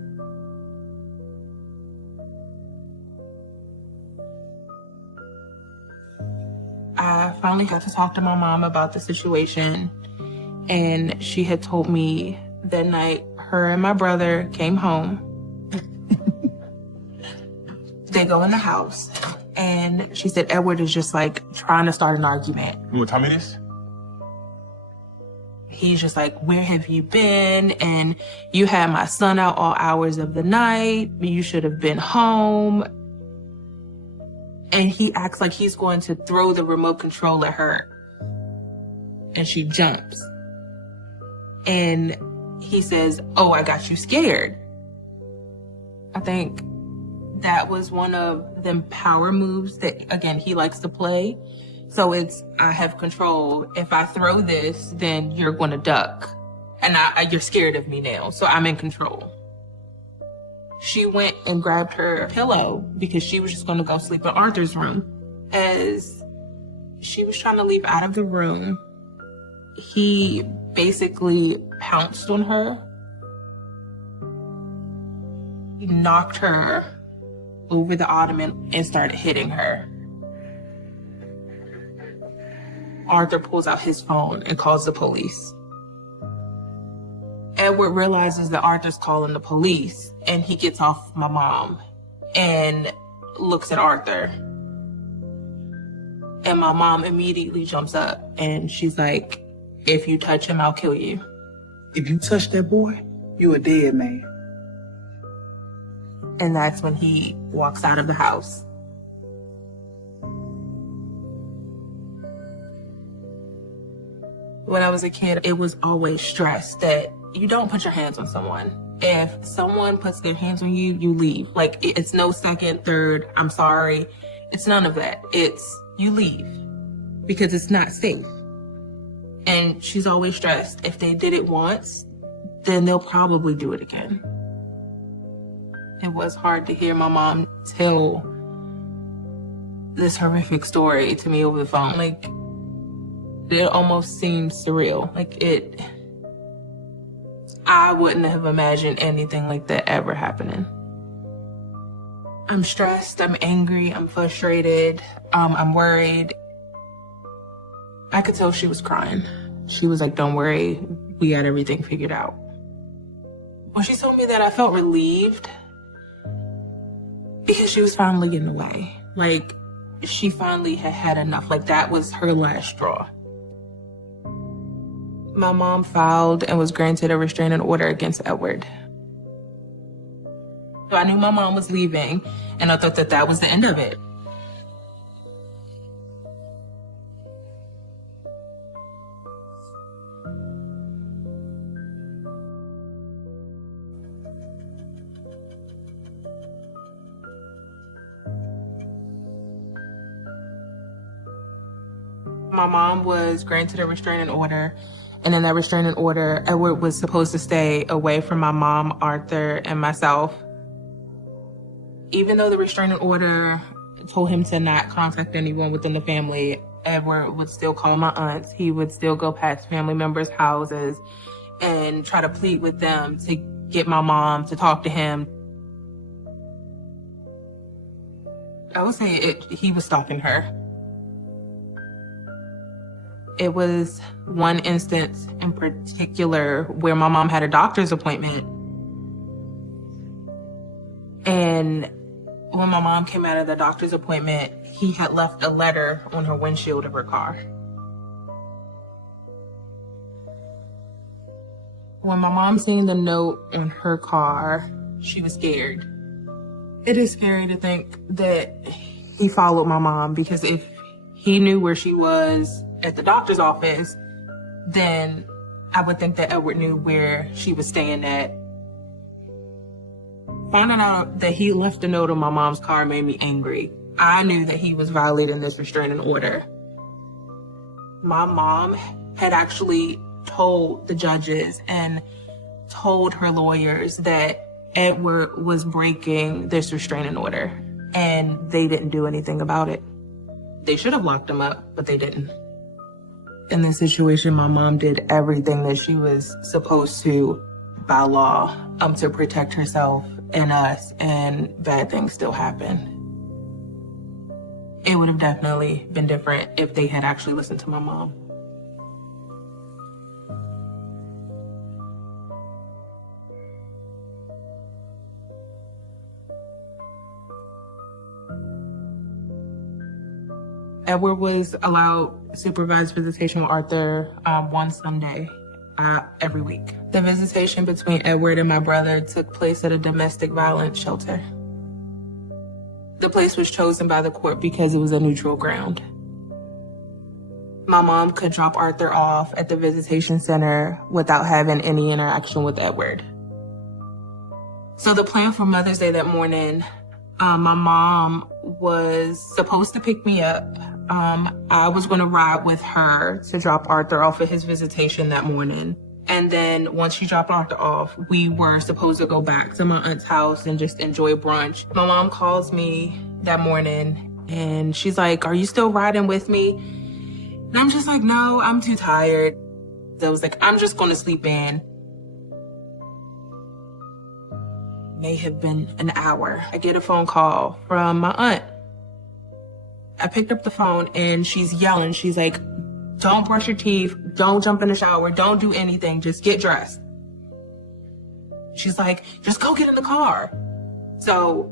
I finally got to talk to my mom about the situation. And she had told me that night her and my brother came home. They go in the house, and she said Edward is just like trying to start an argument. What time it is? He's just like, where have you been? And you had my son out all hours of the night. You should have been home. And he acts like he's going to throw the remote control at her. And she jumps. And he says, oh, I got you scared. I think that was one of them power moves that, again, he likes to play. So it's, I have control. If I throw this, then you're going to duck. And you're scared of me now, so I'm in control. She went and grabbed her pillow because she was just going to go sleep in Arthur's room. As she was trying to leave out of the room, he basically pounced on her. He knocked her over the ottoman and started hitting her. Arthur pulls out his phone and calls the police. Edward realizes that Arthur's calling the police, and he gets off my mom and looks at Arthur. And my mom immediately jumps up and she's like, if you touch him, I'll kill you. If you touch that boy, you a dead man. And that's when he walks out of the house. When I was a kid, it was always stressed that you don't put your hands on someone. If someone puts their hands on you, you leave. Like, it's no second, third, I'm sorry. It's none of that. It's you leave because it's not safe. And she's always stressed. If they did it once, then they'll probably do it again. It was hard to hear my mom tell this horrific story to me over the phone. Like, it almost seemed surreal. I wouldn't have imagined anything like that ever happening. I'm stressed, I'm angry, I'm frustrated, I'm worried. I could tell she was crying. She was like, don't worry, we got everything figured out. When she told me that, I felt relieved because she was finally getting away. Like, she finally had had enough. Like, that was her last straw. My mom filed and was granted a restraining order against Edward. So I knew my mom was leaving, and I thought that that was the end of it. My mom was granted a restraining order, and in that restraining order, Edward was supposed to stay away from my mom, Arthur, and myself. Even though the restraining order told him to not contact anyone within the family, Edward would still call my aunts. He would still go past family members' houses and try to plead with them to get my mom to talk to him. I would say he was stalking her. It was one instance in particular where my mom had a doctor's appointment. And when my mom came out of the doctor's appointment, he had left a letter on her windshield of her car. When my mom seen the note on her car, she was scared. It is scary to think that he followed my mom, because if he knew where she was at the doctor's office, then I would think that Edward knew where she was staying at. Finding out that he left a note on my mom's car made me angry. I knew that he was violating this restraining order. My mom had actually told the judges and told her lawyers that Edward was breaking this restraining order, and they didn't do anything about it. They should have locked him up, but they didn't. In this situation, my mom did everything that she was supposed to by law to protect herself and us, and bad things still happen. It would have definitely been different if they had actually listened to my mom. Edward was allowed supervised visitation with Arthur one Sunday every week. The visitation between Edward and my brother took place at a domestic violence shelter. The place was chosen by the court because it was a neutral ground. My mom could drop Arthur off at the visitation center without having any interaction with Edward. So the plan for Mother's Day that morning, my mom was supposed to pick me up. I was going to ride with her to drop Arthur off at his visitation that morning. And then once she dropped Arthur off, we were supposed to go back to my aunt's house and just enjoy brunch. My mom calls me that morning and she's like, "Are you still riding with me?" And I'm just like, "No, I'm too tired." I was like, "I'm just going to sleep in." May have been an hour. I get a phone call from my aunt. I picked up the phone and she's yelling. She's like, "Don't brush your teeth. Don't jump in the shower. Don't do anything. Just get dressed." She's like, "Just go get in the car." So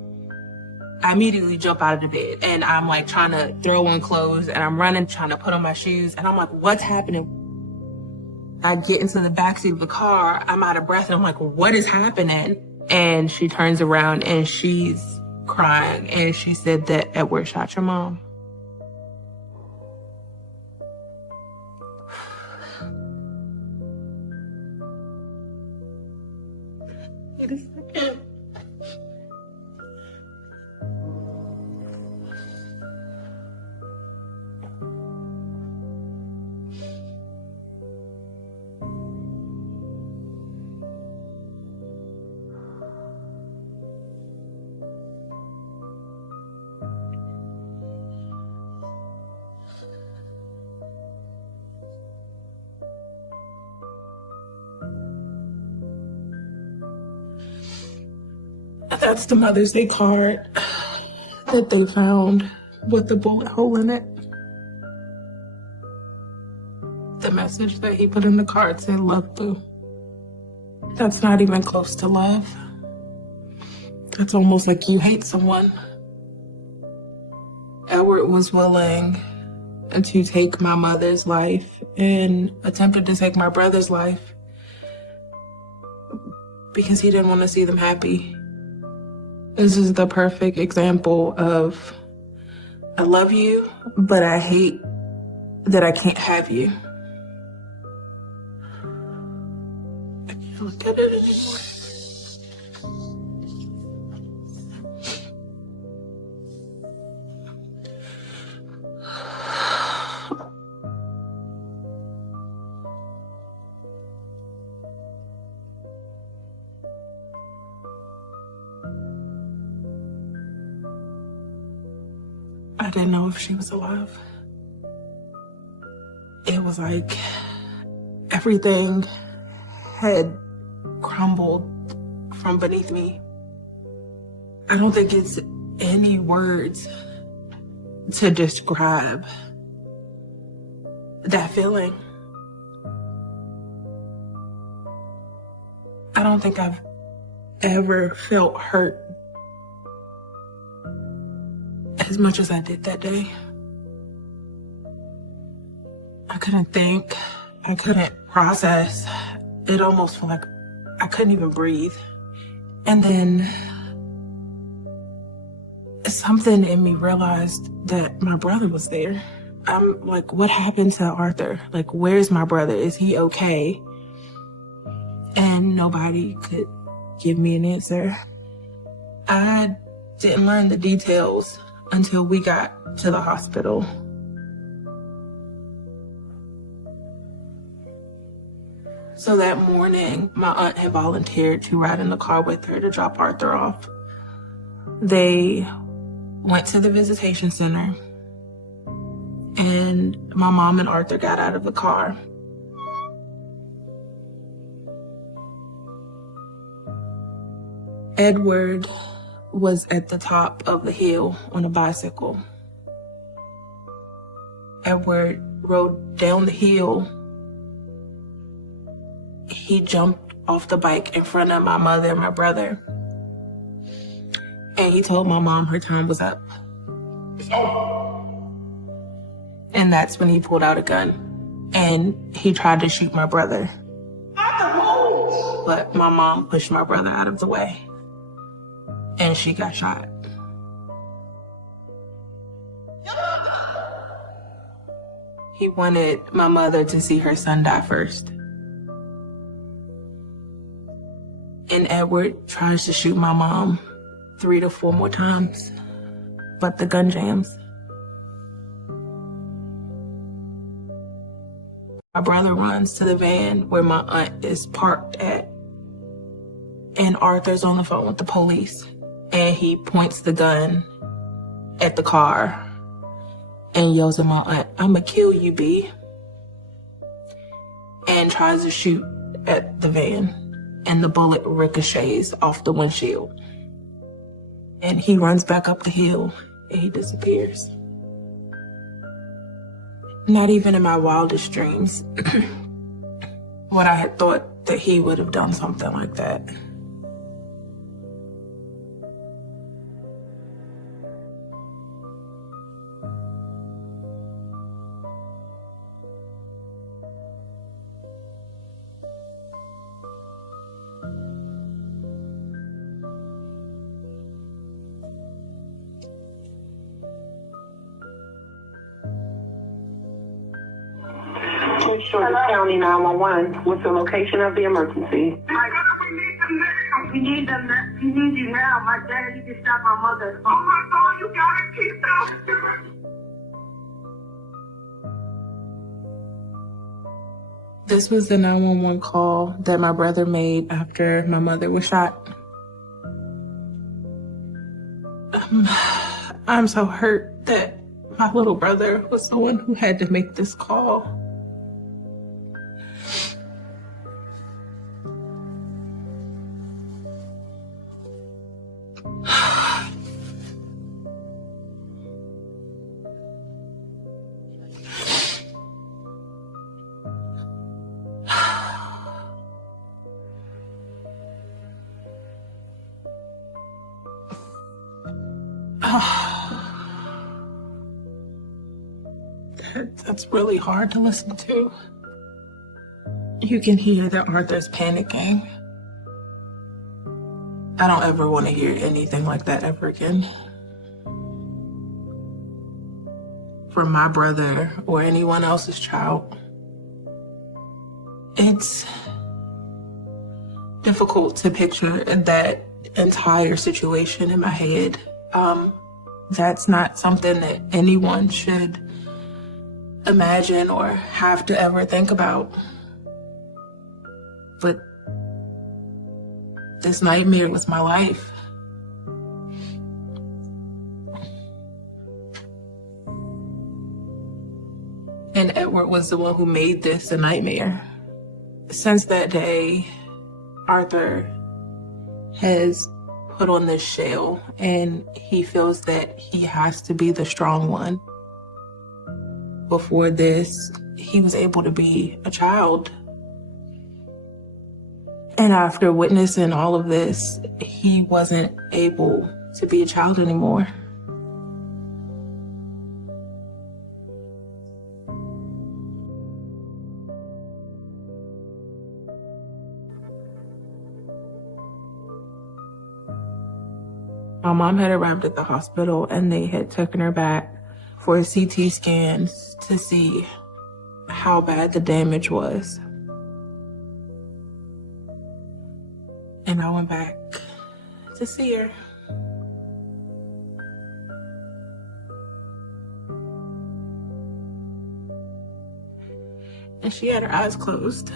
I immediately jump out of the bed and I'm like trying to throw on clothes and I'm running, trying to put on my shoes. And I'm like, "What's happening?" I get into the backseat of the car. I'm out of breath and I'm like, "What is happening?" And she turns around and she's crying. And she said that Edward shot your mom. Wait a second. That's the Mother's Day card that they found with the bullet hole in it. The message that he put in the card said, "Love, boo." That's not even close to love. That's almost like you hate someone. Edward was willing to take my mother's life and attempted to take my brother's life because he didn't want to see them happy. This is the perfect example of, I love you, but I hate that I can't have you. I can't look at it anymore. didn't know if she was alive. It was like everything had crumbled from beneath me. I don't think it's any words to describe that feeling. I don't think I've ever felt hurt as much as I did that day. I couldn't think. I couldn't process. It almost felt like I couldn't even breathe. And then something in me realized that my brother was there. I'm like, what happened to Arthur? Like, where's my brother? Is he okay? And nobody could give me an answer. I didn't learn the details until we got to the hospital. So that morning, my aunt had volunteered to ride in the car with her to drop Arthur off. They went to the visitation center, and my mom and Arthur got out of the car. Edward was at the top of the hill on a bicycle. Edward rode down the hill. He jumped off the bike in front of my mother and my brother. And he told my mom her time was up. And that's when he pulled out a gun. And he tried to shoot my brother. But my mom pushed my brother out of the way. And she got shot. He wanted my mother to see her son die first. And Edward tries to shoot my mom 3 to 4 more times, but the gun jams. My brother runs to the van where my aunt is parked at, and Arthur's on the phone with the police, and he points the gun at the car and yells at my aunt, "I'ma kill you, B," and tries to shoot at the van. And the bullet ricochets off the windshield. And he runs back up the hill and he disappears. Not even in my wildest dreams would I have thought that he would have done something like that. Shortest County 911. What's the location of the emergency? We need them. We need you now. My dad, he just shot my mother. Oh my God, you gotta keep them. This was the 911 call that my brother made after my mother was shot. I'm so hurt that my little brother was the one who had to make this call. That's really hard to listen to. You can hear that Arthur's panicking. I don't ever want to hear anything like that ever again. From my brother or anyone else's child. It's difficult to picture that entire situation in my head. That's not something that anyone should imagine or have to ever think about. But this nightmare was my life. And Edward was the one who made this a nightmare. Since that day, Arthur has put on this shell, and he feels that he has to be the strong one. Before this, he was able to be a child. And after witnessing all of this, he wasn't able to be a child anymore. My mom had arrived at the hospital and they had taken her back for CT scans to see how bad the damage was. And I went back to see her. And she had her eyes closed.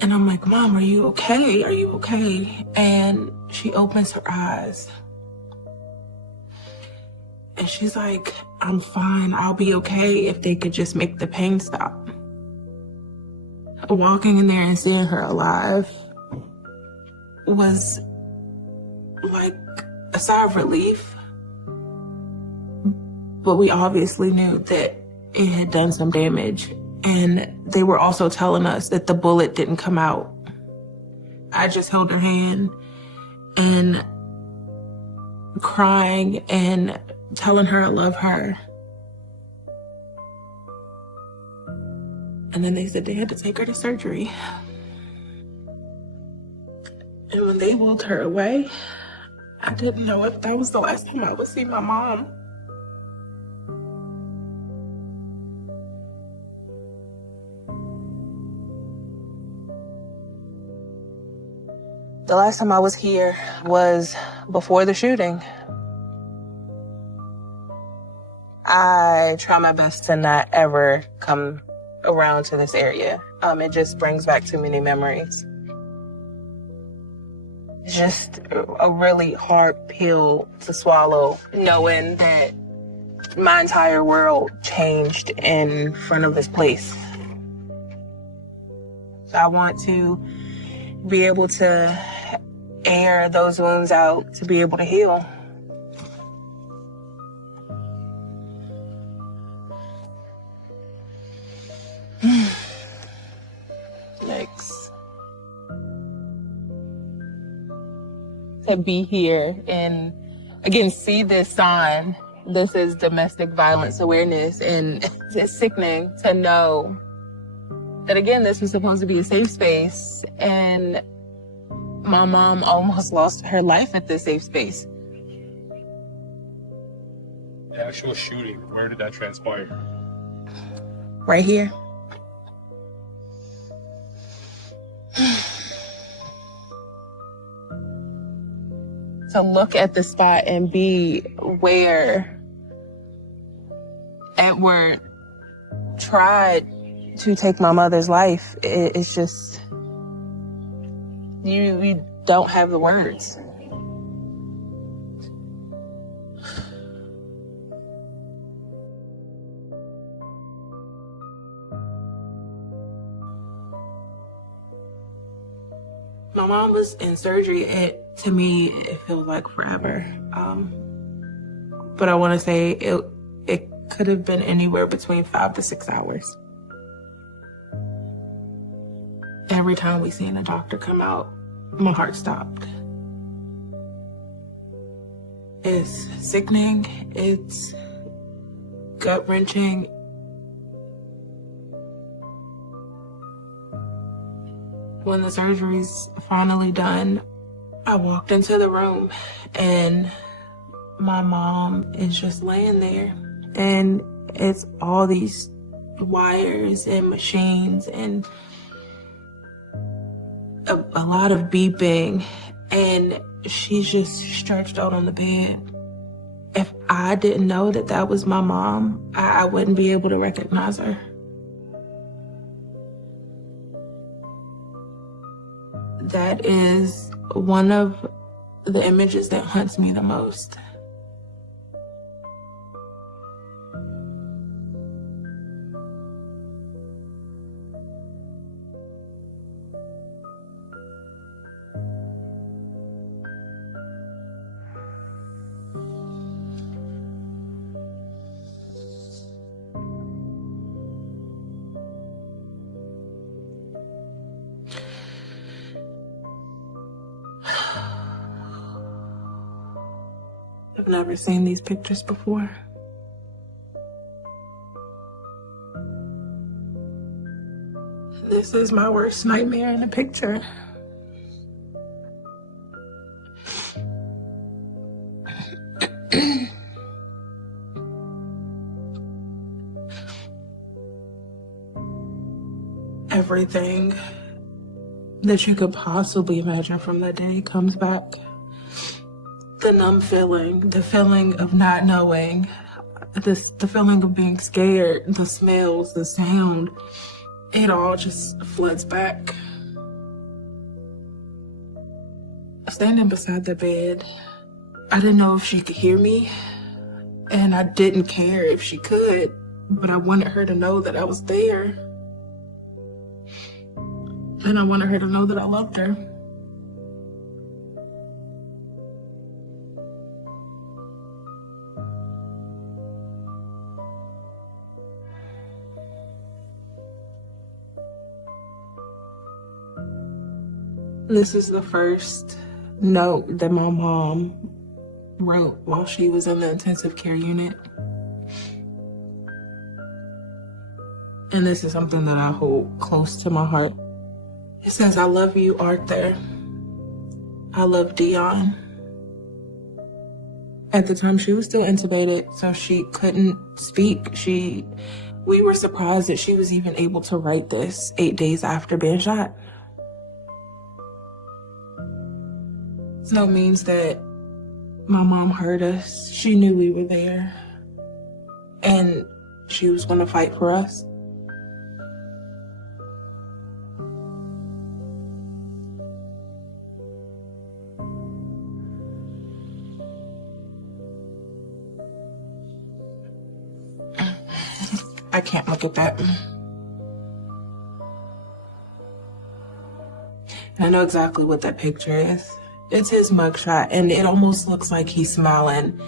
And I'm like, Mom, are you okay? Are you okay? And she opens her eyes. And she's like, I'm fine. I'll be okay if they could just make the pain stop. Walking in there and seeing her alive was like a sigh of relief. But we obviously knew that it had done some damage. And they were also telling us that the bullet didn't come out. I just held her hand and crying and telling her I love her. And then they said they had to take her to surgery. And when they wheeled her away, I didn't know if that was the last time I would see my mom. The last time I was here was before the shooting. I try my best to not ever come around to this area. It just brings back too many memories. It's just a really hard pill to swallow, knowing that my entire world changed in front of this place. So I want to be able to air those wounds out, to be able to heal. Yikes. To be here and again see this sign. This is domestic violence awareness, and it's sickening to know that again this was supposed to be a safe space, and my mom almost lost her life at this safe space. The actual shooting, where did that transpire? Right here. To look at the spot and be where Edward tried to take my mother's life, it's just, you don't have the words. My mom was in surgery. To me, it feels like forever. But I want to say it could have been anywhere between 5 to 6 hours. Every time we seen a doctor come out, my heart stopped. It's sickening. It's gut-wrenching. When the surgery's finally done, I walked into the room and my mom is just laying there. And it's all these wires and machines and a lot of beeping. And she's just stretched out on the bed. If I didn't know that that was my mom, I wouldn't be able to recognize her. That is one of the images that haunts me the most. I've never seen these pictures before. This is my worst nightmare in a picture. Everything that you could possibly imagine from that day comes back. The numb feeling, the feeling of not knowing, the feeling of being scared, the smells, the sound, it all just floods back. Standing beside the bed, I didn't know if she could hear me, and I didn't care if she could, but I wanted her to know that I was there. And I wanted her to know that I loved her. This is the first note that my mom wrote while she was in the intensive care unit. And this is something that I hold close to my heart. It says, "I love you, Arthur. I love Dion." At the time, she was still intubated, so she couldn't speak. We were surprised that she was even able to write this 8 days after being shot. So it means that my mom heard us. She knew we were there. And she was going to fight for us. I can't look at that. I know exactly what that picture is. It's his mugshot, and it almost looks like he's smiling.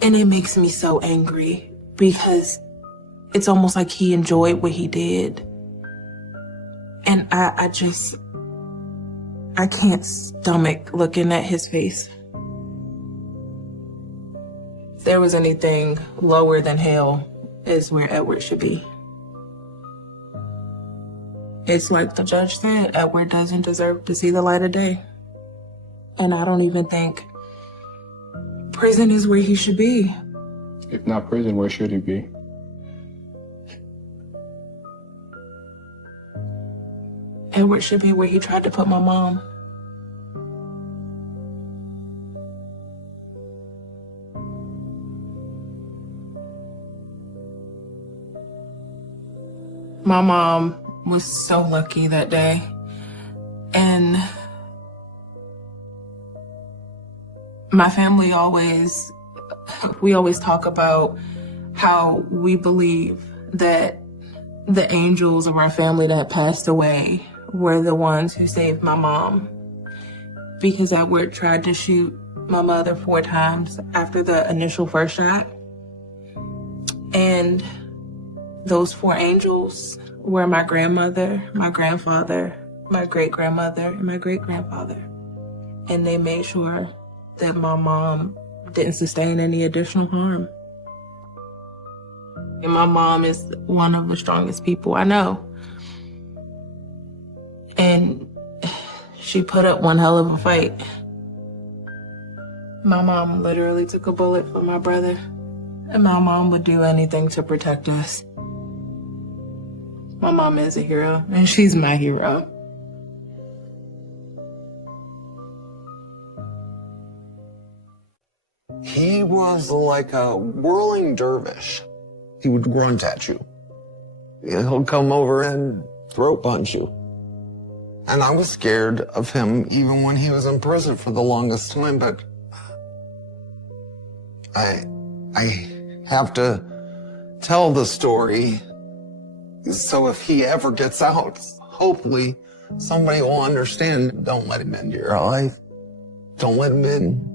And it makes me so angry because it's almost like he enjoyed what he did. And I can't stomach looking at his face. If there was anything lower than hell, is where Edward should be. It's like the judge said, Edward doesn't deserve to see the light of day. And I don't even think prison is where he should be. If not prison, where should he be? Edward should be where he tried to put my mom. My mom was so lucky that day. And my family we always talk about how we believe that the angels of our family that passed away were the ones who saved my mom. Because Edward tried to shoot my mother 4 times after the initial first shot. And those 4 angels were my grandmother, my grandfather, my great-grandmother, and my great-grandfather. And they made sure that my mom didn't sustain any additional harm. And my mom is one of the strongest people I know. And she put up one hell of a fight. My mom literally took a bullet for my brother. And my mom would do anything to protect us. My mom is a hero, and she's my hero. He was like a whirling dervish. He would grunt at you. He'll come over and throat punch you. And I was scared of him even when he was in prison for the longest time, but I have to tell the story so if he ever gets out, hopefully somebody will understand. Don't let him into your life. Don't let him in.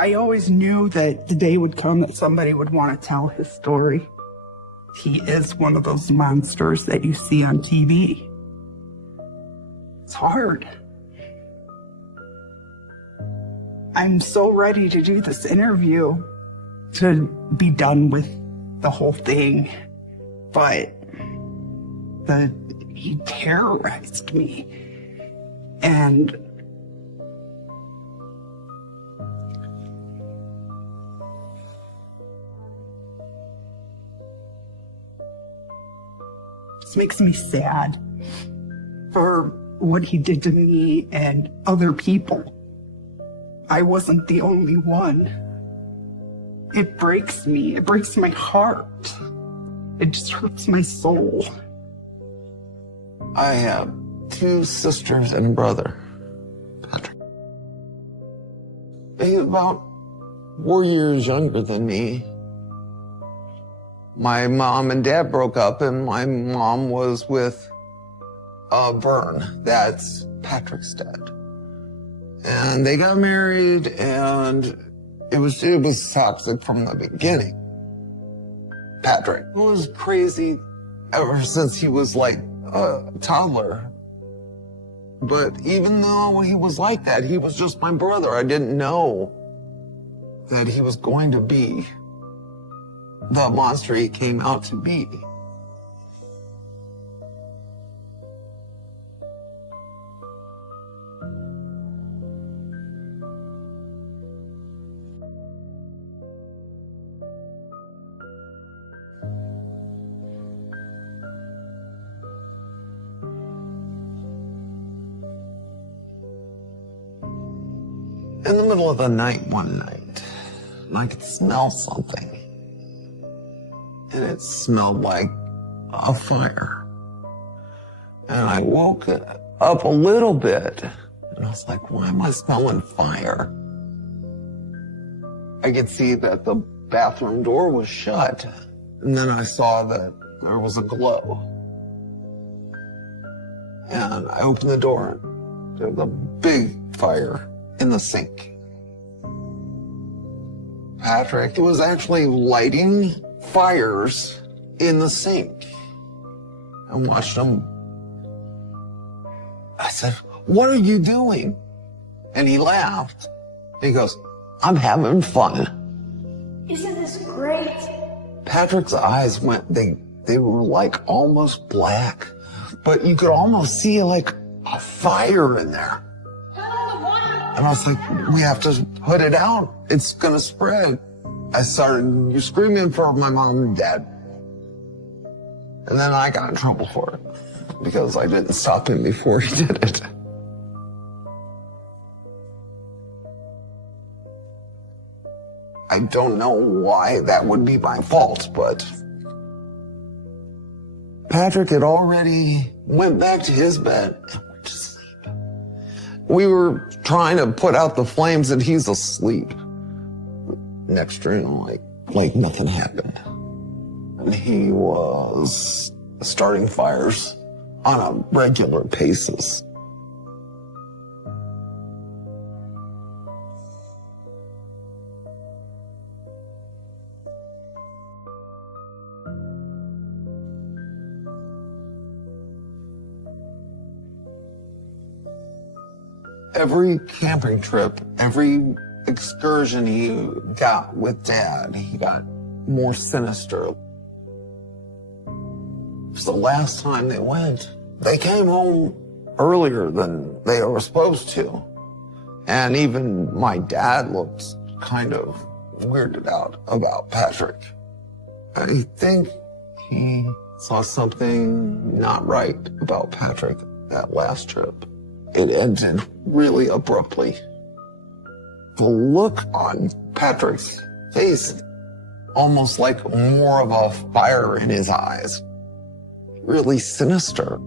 I always knew that the day would come that somebody would want to tell his story. He is one of those monsters that you see on TV. It's hard. I'm so ready to do this interview, to be done with the whole thing, but he terrorized me. And this makes me sad for what he did to me and other people. I wasn't the only one. It breaks me. It breaks my heart. It just hurts my soul. I have 2 sisters and a brother, Patrick. He's about 4 years younger than me. My mom and dad broke up, and my mom was with Vern. That's Patrick's dad. And they got married, and it was toxic from the beginning. Patrick was crazy ever since he was like a toddler. But even though he was like that, he was just my brother. I didn't know that he was going to be the monster he came out to be. In the middle of the night one night, I could smell something. And it smelled like a fire. And I woke up a little bit, and I was like, why am I smelling fire? I could see that the bathroom door was shut, and then I saw that there was a glow. And I opened the door, and there was a big fire in the sink. Patrick was actually lighting fires in the sink. I watched him. I said, what are you doing? And he laughed. He goes, I'm having fun. Isn't this great? Patrick's eyes went, they were like almost black, but you could almost see like a fire in there. And I was like, we have to put it out. It's going to spread. I started screaming for my mom and dad. And then I got in trouble for it because I didn't stop him before he did it. I don't know why that would be my fault, but Patrick had already went back to his bed and went to sleep. We were trying to put out the flames and he's asleep next to him, like nothing happened. And he was starting fires on a regular basis. Every camping trip, every excursion he got with Dad, he got more sinister. It was the last time they went. They came home earlier than they were supposed to. And even my dad looked kind of weirded out about Patrick. I think he saw something not right about Patrick that last trip. It ended really abruptly. The look on Patrick's face, almost like more of a fire in his eyes. Really sinister.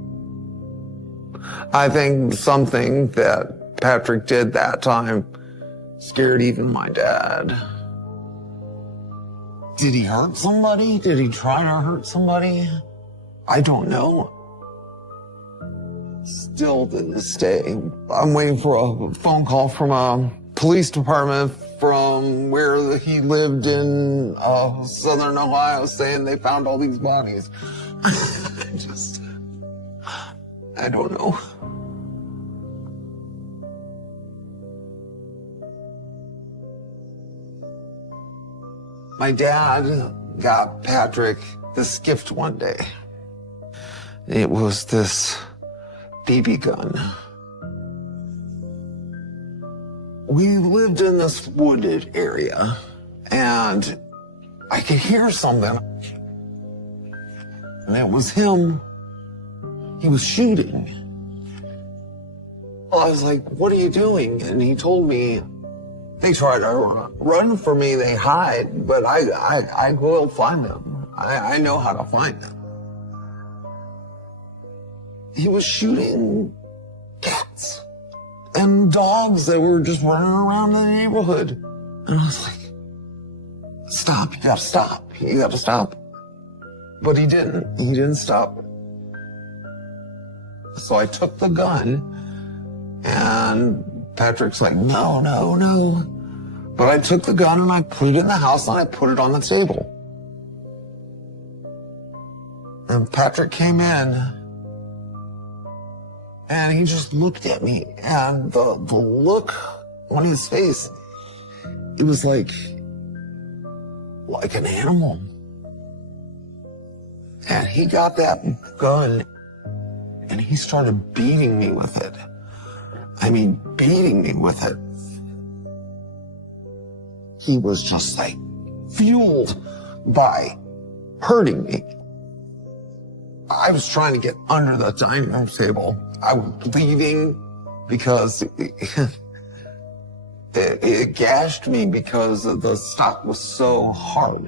I think something that Patrick did that time scared even my dad. Did he hurt somebody? Did he try to hurt somebody? I don't know. Still to this day, I'm waiting for a phone call from a police department from where he lived in southern Ohio saying they found all these bodies. I don't know. My dad got Patrick this gift one day. It was this BB gun. We lived in this wooded area, and I could hear something. And it was him. He was shooting. I was like, what are you doing? And he told me, they try to run for me, they hide, but I will find them. I know how to find them. He was shooting cats and dogs that were just running around the neighborhood. And I was like, stop, you gotta stop, you gotta stop. But he didn't stop. So I took the gun, and Patrick's like, no, no, no. But I took the gun and I put it in the house and I put it on the table. And Patrick came in and he just looked at me, and the look on his face, it was like an animal. And he got that gun and he started beating me with it. I mean, beating me with it. He was just like fueled by hurting me. I was trying to get under the dining room table. I was bleeding because it gashed me because the stock was so hard.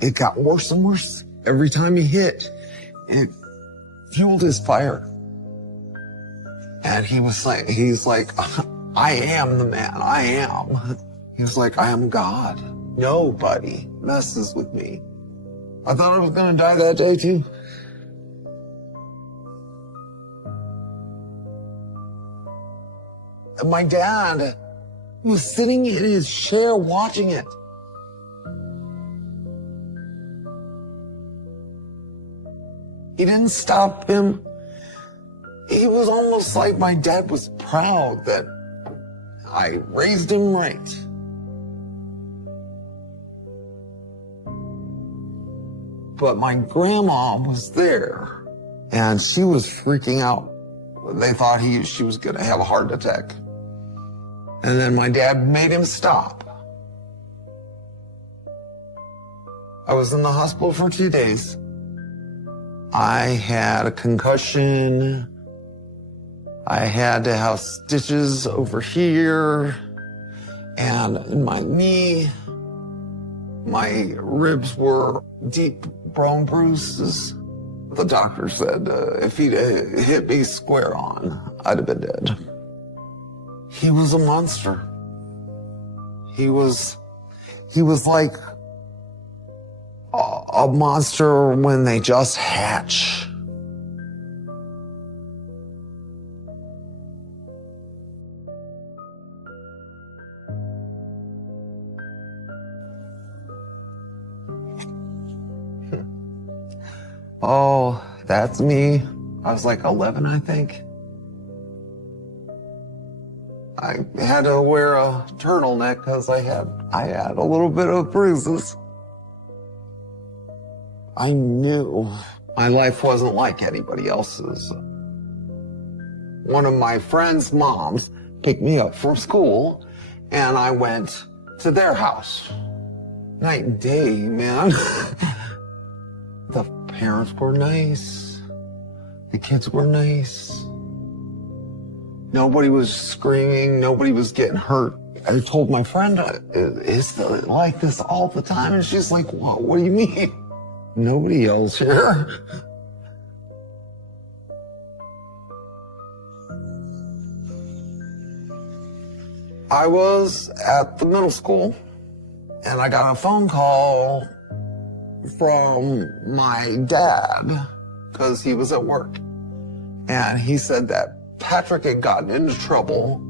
It got worse and worse. Every time he hit, it fueled his fire. And he's like, I am the man, I am. He was like, I am God. Nobody messes with me. I thought I was gonna die that day too. And my dad was sitting in his chair watching it. He didn't stop him. It was almost like my dad was proud that I raised him right. But my grandma was there, and she was freaking out. They thought she was gonna have a heart attack. And then my dad made him stop. I was in the hospital for 2 days. I had a concussion. I had to have stitches over here and in my knee. My ribs were deep bone bruises. The doctor said if he'd hit me square on, I'd have been dead. He was a monster. He was like a monster when they just hatch. Oh, that's me. I was like 11, I think. I had to wear a turtleneck because I had a little bit of bruises. I knew my life wasn't like anybody else's. One of my friend's moms picked me up from school, and I went to their house. Night and day, man. The parents were nice. The kids were nice. Nobody was screaming. Nobody was getting hurt. I told my friend, is it like this all the time? And she's like, what do you mean? Nobody yells here. I was at the middle school, and I got a phone call from my dad because he was at work. And he said that Patrick had gotten into trouble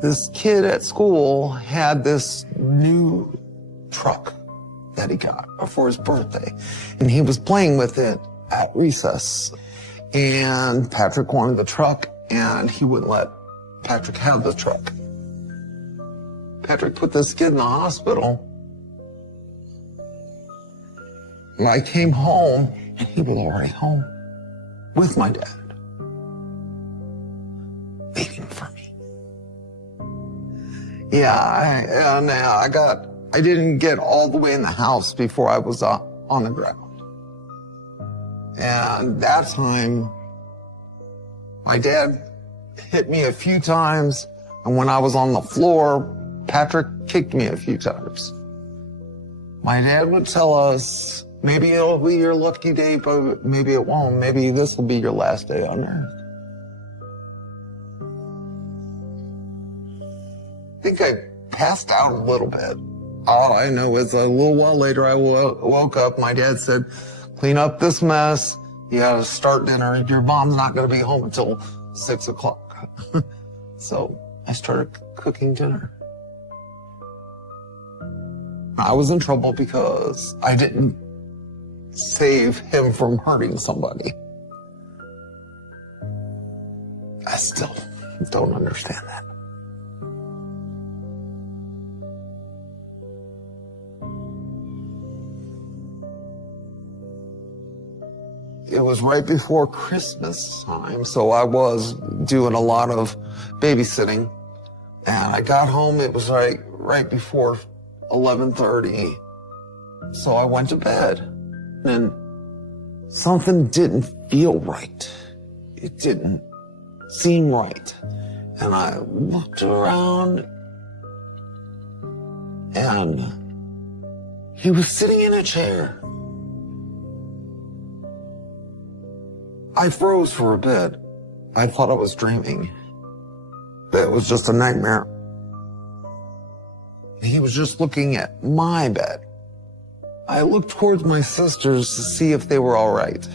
this kid at school had this new truck that he got for his birthday, and he was playing with it at recess. And Patrick wanted the truck, and he wouldn't let Patrick have the truck. Patrick put this kid in the hospital. And I came home, and he was already home with my dad, waiting for me. Yeah, I didn't get all the way in the house before I was on the ground. And that time, my dad hit me a few times, and when I was on the floor, Patrick kicked me a few times. My dad would tell us, maybe it'll be your lucky day, but maybe it won't. Maybe this will be your last day on earth. I think I passed out a little bit. All I know is a little while later I woke up. My dad said, clean up this mess. You gotta start dinner. Your mom's not gonna be home until 6 o'clock. So I started cooking dinner. I was in trouble because I didn't save him from hurting somebody. I still don't understand that. It was right before Christmas time, so I was doing a lot of babysitting. And I got home, it was right before 11:30. So I went to bed, and something didn't feel right. It didn't seem right. And I looked around, and he was sitting in a chair. I froze for a bit. I thought I was dreaming. It was just a nightmare. He was just looking at my bed. I looked towards my sisters to see if they were all right.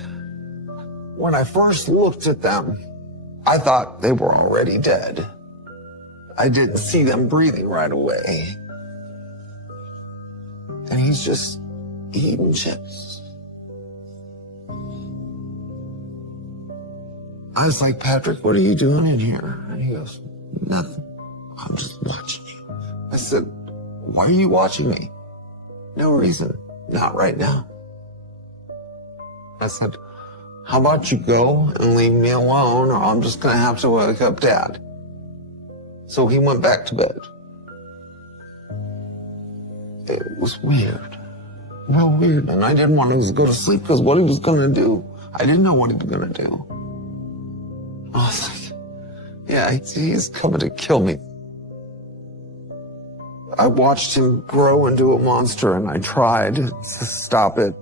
When I first looked at them, I thought they were already dead. I didn't see them breathing right away. And he's just eating chips. I was like, Patrick, what are you doing in here? And he goes, nothing. I'm just watching you. I said, why are you watching me? No reason. Not right now. I said, how about you go and leave me alone, or I'm just going to have to wake up Dad. So he went back to bed. It was weird. Real weird. And I didn't want him to go to sleep because what he was going to do, I didn't know what he was going to do. I was like, yeah, he's coming to kill me. I watched him grow into a monster, and I tried to stop it.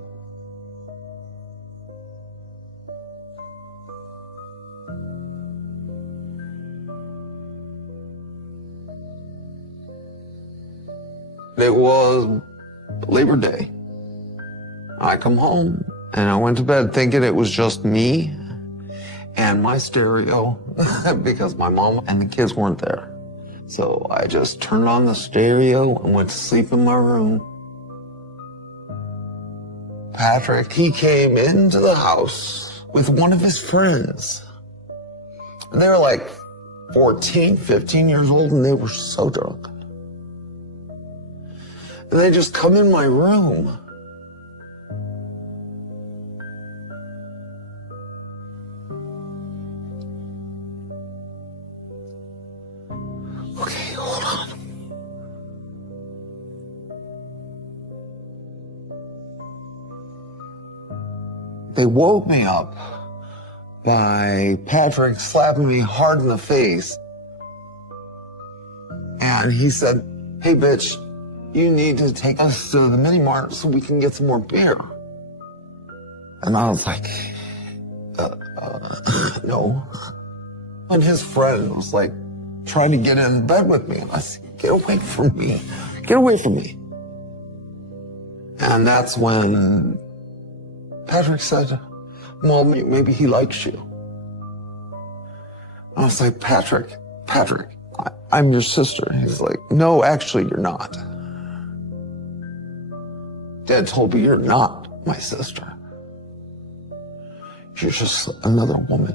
It was Labor Day. I come home, and I went to bed thinking it was just me and my stereo because my mom and the kids weren't there. So I just turned on the stereo and went to sleep in my room. Patrick, he came into the house with one of his friends. And they were like 14, 15 years old, and they were so drunk. And they just come in my room. Okay, hold on. They woke me up by Patrick slapping me hard in the face. And he said, hey, bitch, you need to take us to the mini mart so we can get some more beer. And I was like, no. And his friend was like trying to get in bed with me. And I said, get away from me. Get away from me. And that's when Patrick said, well, maybe he likes you. I was like, Patrick, I'm your sister. He's like, no, actually, you're not. Dad told me you're not my sister. You're just another woman.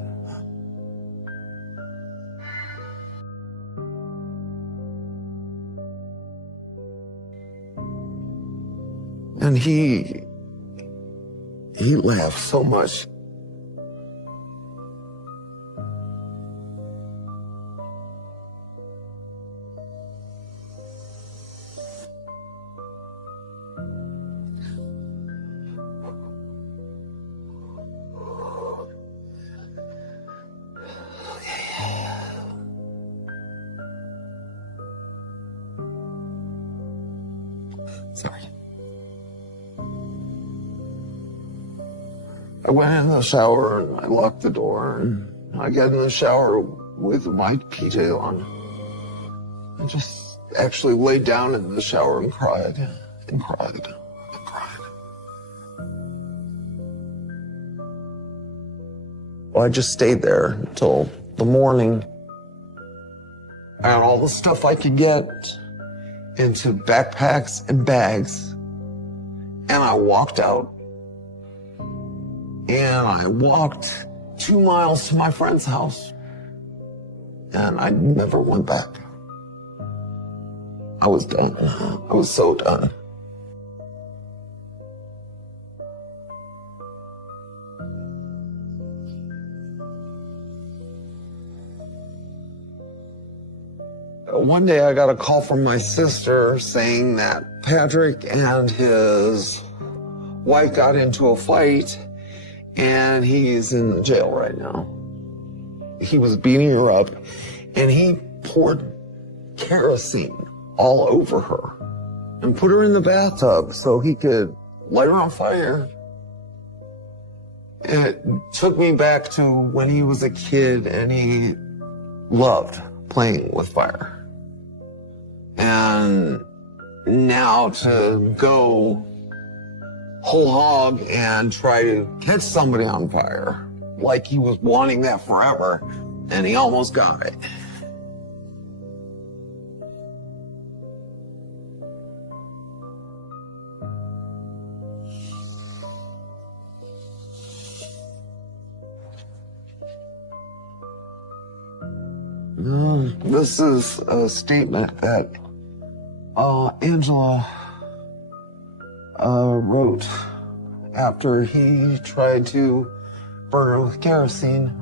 And he laughed so much. Sorry. I went in the shower and I locked the door and I got in the shower with my PJ on. I just actually laid down in the shower and cried and cried and cried. Well, I just stayed there until the morning. I got all the stuff I could get into backpacks and bags, and I walked out. And I walked 2 miles to my friend's house, and I never went back. I was done. I was so done. One day I got a call from my sister saying that Patrick and his wife got into a fight and he's in the jail right now. He was beating her up and he poured kerosene all over her and put her in the bathtub so he could light her on fire. It took me back to when he was a kid and he loved playing with fire. And now to go whole hog and try to catch somebody on fire, like he was wanting that forever, and he almost got it. This is a statement that Angela wrote after he tried to burn her with kerosene.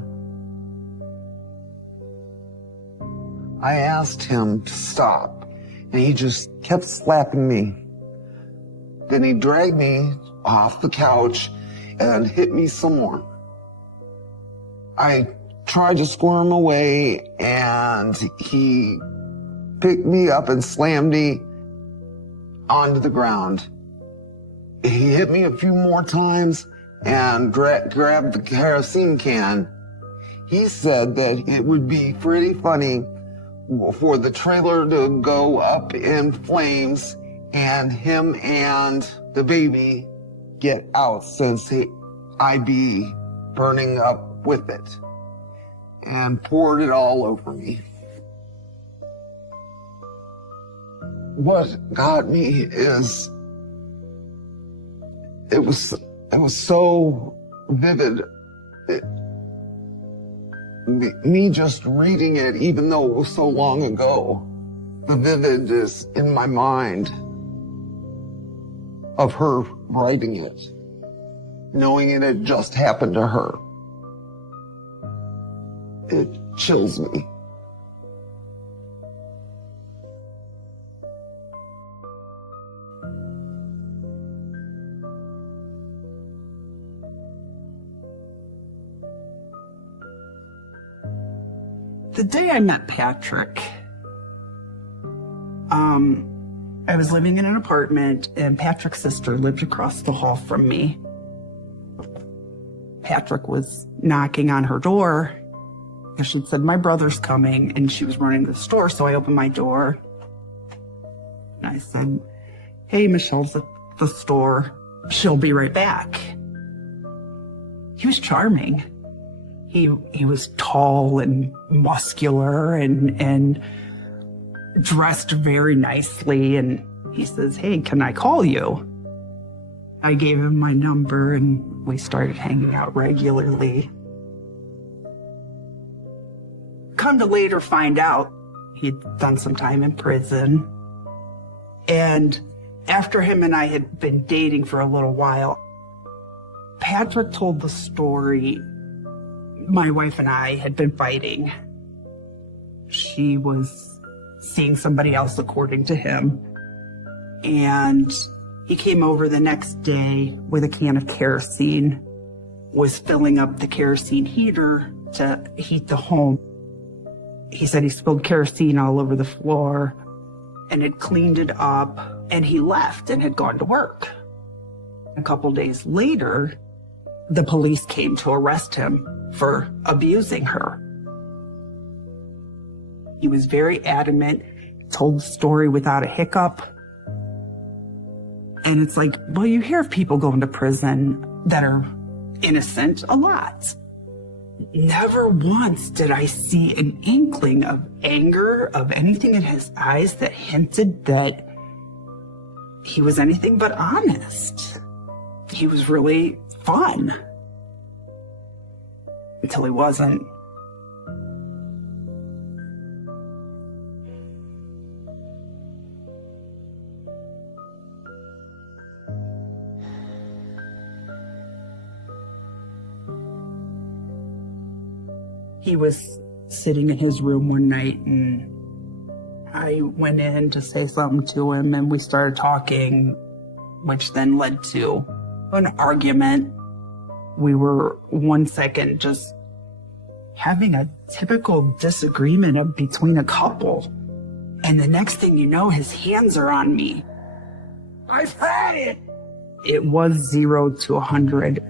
I asked him to stop, and he just kept slapping me. Then he dragged me off the couch and hit me some more. I tried to squirm away, and he picked me up and slammed me onto the ground. He hit me a few more times and grabbed the kerosene can. He said that it would be pretty funny for the trailer to go up in flames and him and the baby get out since I'd be burning up with it, and poured it all over me. What got me is it was so vivid. Me just reading it, even though it was so long ago, the vivid is in my mind of her writing it, knowing it had just happened to her. It chills me. The day I met Patrick, I was living in an apartment and Patrick's sister lived across the hall from me. Patrick was knocking on her door because she'd said, my brother's coming, and she was running to the store, so I opened my door. And I said, hey, Michelle's at the store. She'll be right back. He was charming. He was tall and muscular and dressed very nicely, and he says, "Hey, can I call you?" I gave him my number, and we started hanging out regularly. Come to later find out, he'd done some time in prison. And after him and I had been dating for a little while, Patrick told the story. My wife and I had been fighting. She was seeing somebody else, according to him. And he came over the next day with a can of kerosene, was filling up the kerosene heater to heat the home. He said he spilled kerosene all over the floor and had cleaned it up, and he left and had gone to work. A couple days later, the police came to arrest him for abusing her. He was very adamant, told the story without a hiccup. And it's like, well, you hear of people going to prison that are innocent a lot. Never once did I see an inkling of anger, of anything in his eyes that hinted that he was anything but honest. He was really fun. Until he wasn't. He was sitting in his room one night, and I went in to say something to him, and we started talking, which then led to an argument. We were 1 second just having a typical disagreement between a couple. And the next thing you know, his hands are on me. I've had it. It was 0 to 100.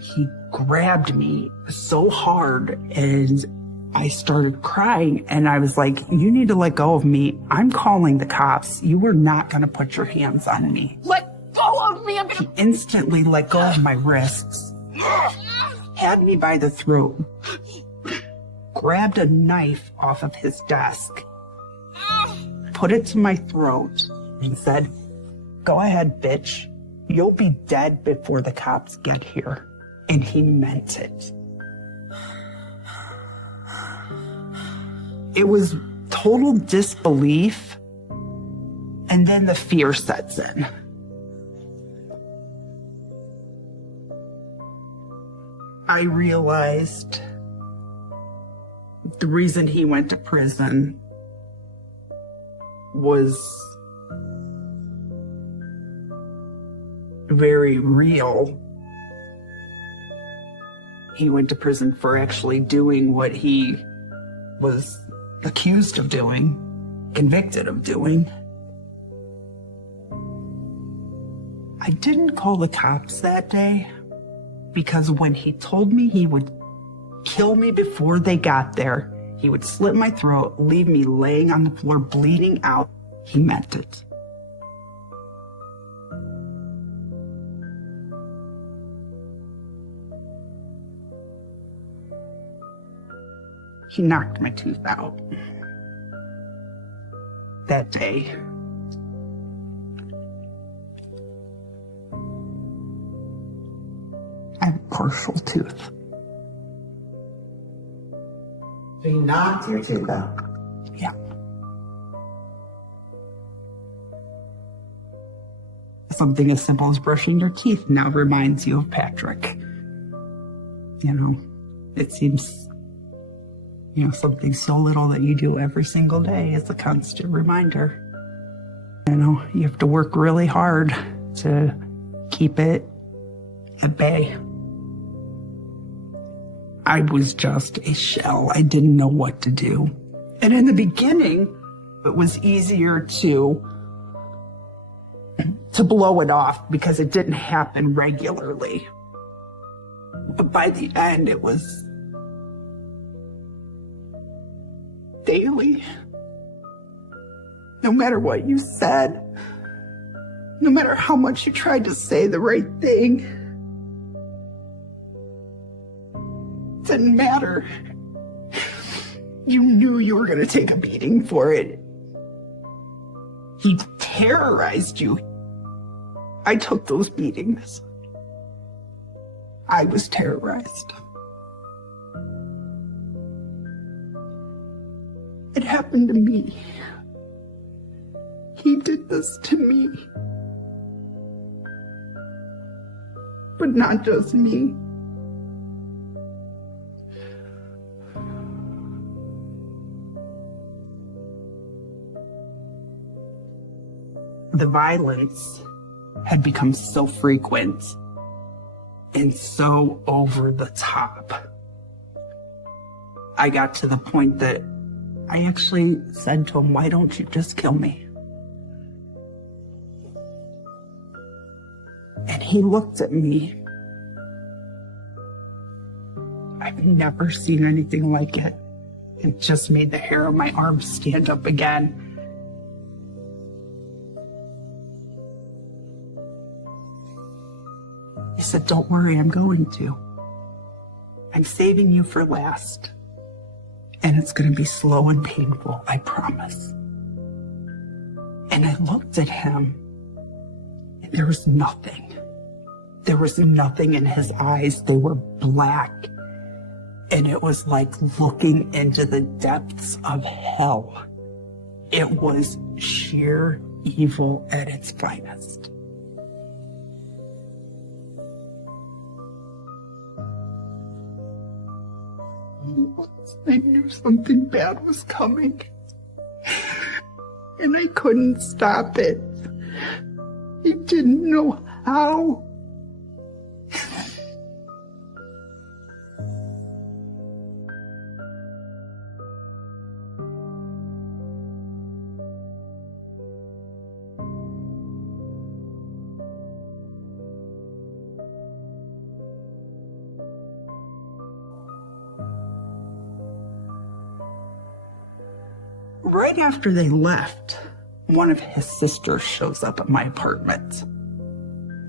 He grabbed me so hard and I started crying, and I was like, "You need to let go of me. I'm calling the cops. You are not going to put your hands on me." Let go of me. He instantly let go of my wrists, had me by the throat, grabbed a knife off of his desk, put it to my throat, and said, "Go ahead, bitch. You'll be dead before the cops get here." And he meant it. It was total disbelief, and then the fear sets in. I realized the reason he went to prison was very real. He went to prison for actually doing what he was accused of doing, convicted of doing. I didn't call the cops that day because when he told me he would kill me before they got there, he would slit my throat, leave me laying on the floor bleeding out, he meant it. He knocked my tooth out that day. I have a partial tooth. So you knocked your tooth out? Yeah. Something as simple as brushing your teeth now reminds you of Patrick. You know, it seems, something so little that you do every single day is a constant reminder. You have to work really hard to keep it at bay. I was just a shell. I didn't know what to do. And in the beginning, it was easier to blow it off because it didn't happen regularly. But by the end, it was daily. No matter what you said, no matter how much you tried to say the right thing, it didn't matter. You knew you were going to take a beating for it. He terrorized you. I took those beatings. I was terrorized. It happened to me. He did this to me. But not just me. The violence had become so frequent and so over the top. I got to the point that I actually said to him, "Why don't you just kill me?" And he looked at me. I've never seen anything like it. It just made the hair on my arms stand up again. He said, "Don't worry, I'm going to. I'm saving you for last. And it's going to be slow and painful, I promise." And I looked at him, and there was nothing. There was nothing in his eyes. They were black. And it was like looking into the depths of hell. It was sheer evil at its finest. I knew something bad was coming. And I couldn't stop it. I didn't know how. Right after they left, one of his sisters shows up at my apartment.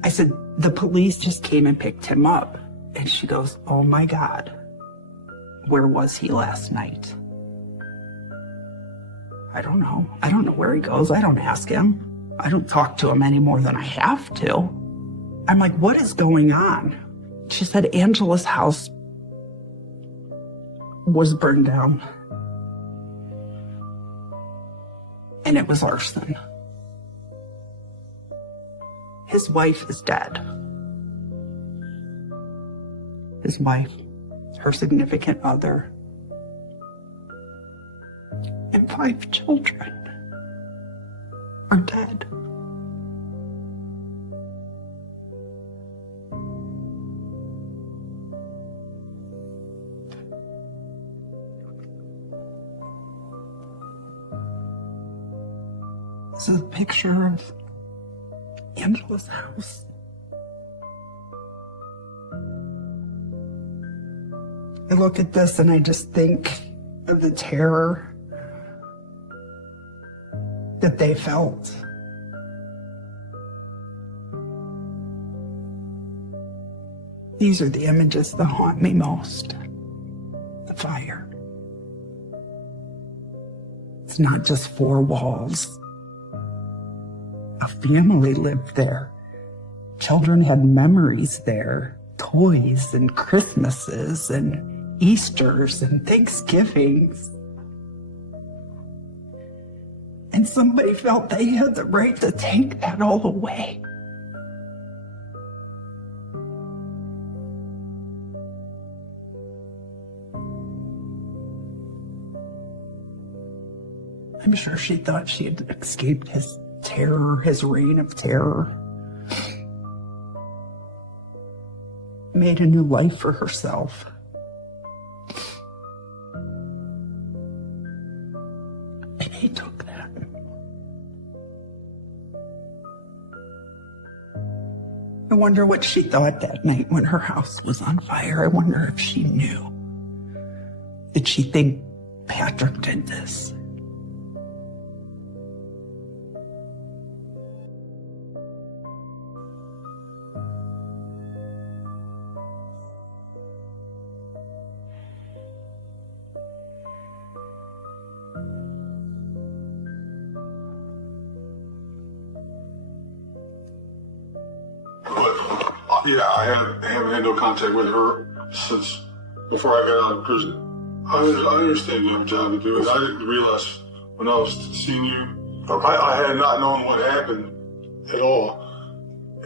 I said, "The police just came and picked him up." And she goes, "Oh my God, where was he last night?" I don't know. I don't know where he goes. I don't ask him. I don't talk to him any more than I have to. I'm like, "What is going on?" She said Angela's house was burned down. And it was arson. His wife is dead. His wife, her significant other, and 5 children are dead. This is a picture of Angela's house. I look at this and I just think of the terror that they felt. These are the images that haunt me most. The fire. It's not just 4 walls. A family lived there. Children had memories there, toys and Christmases and Easters and Thanksgivings. And somebody felt they had the right to take that all away. I'm sure she thought she had escaped his terror, his reign of terror. Made a new life for herself. And he took that. I wonder what she thought that night when her house was on fire. I wonder if she knew. Did she think Patrick did this? Yeah, I haven't had no contact with her since before I got out of prison. I understand you have a job to do. I didn't realize when I was seeing you, I had not known what happened at all.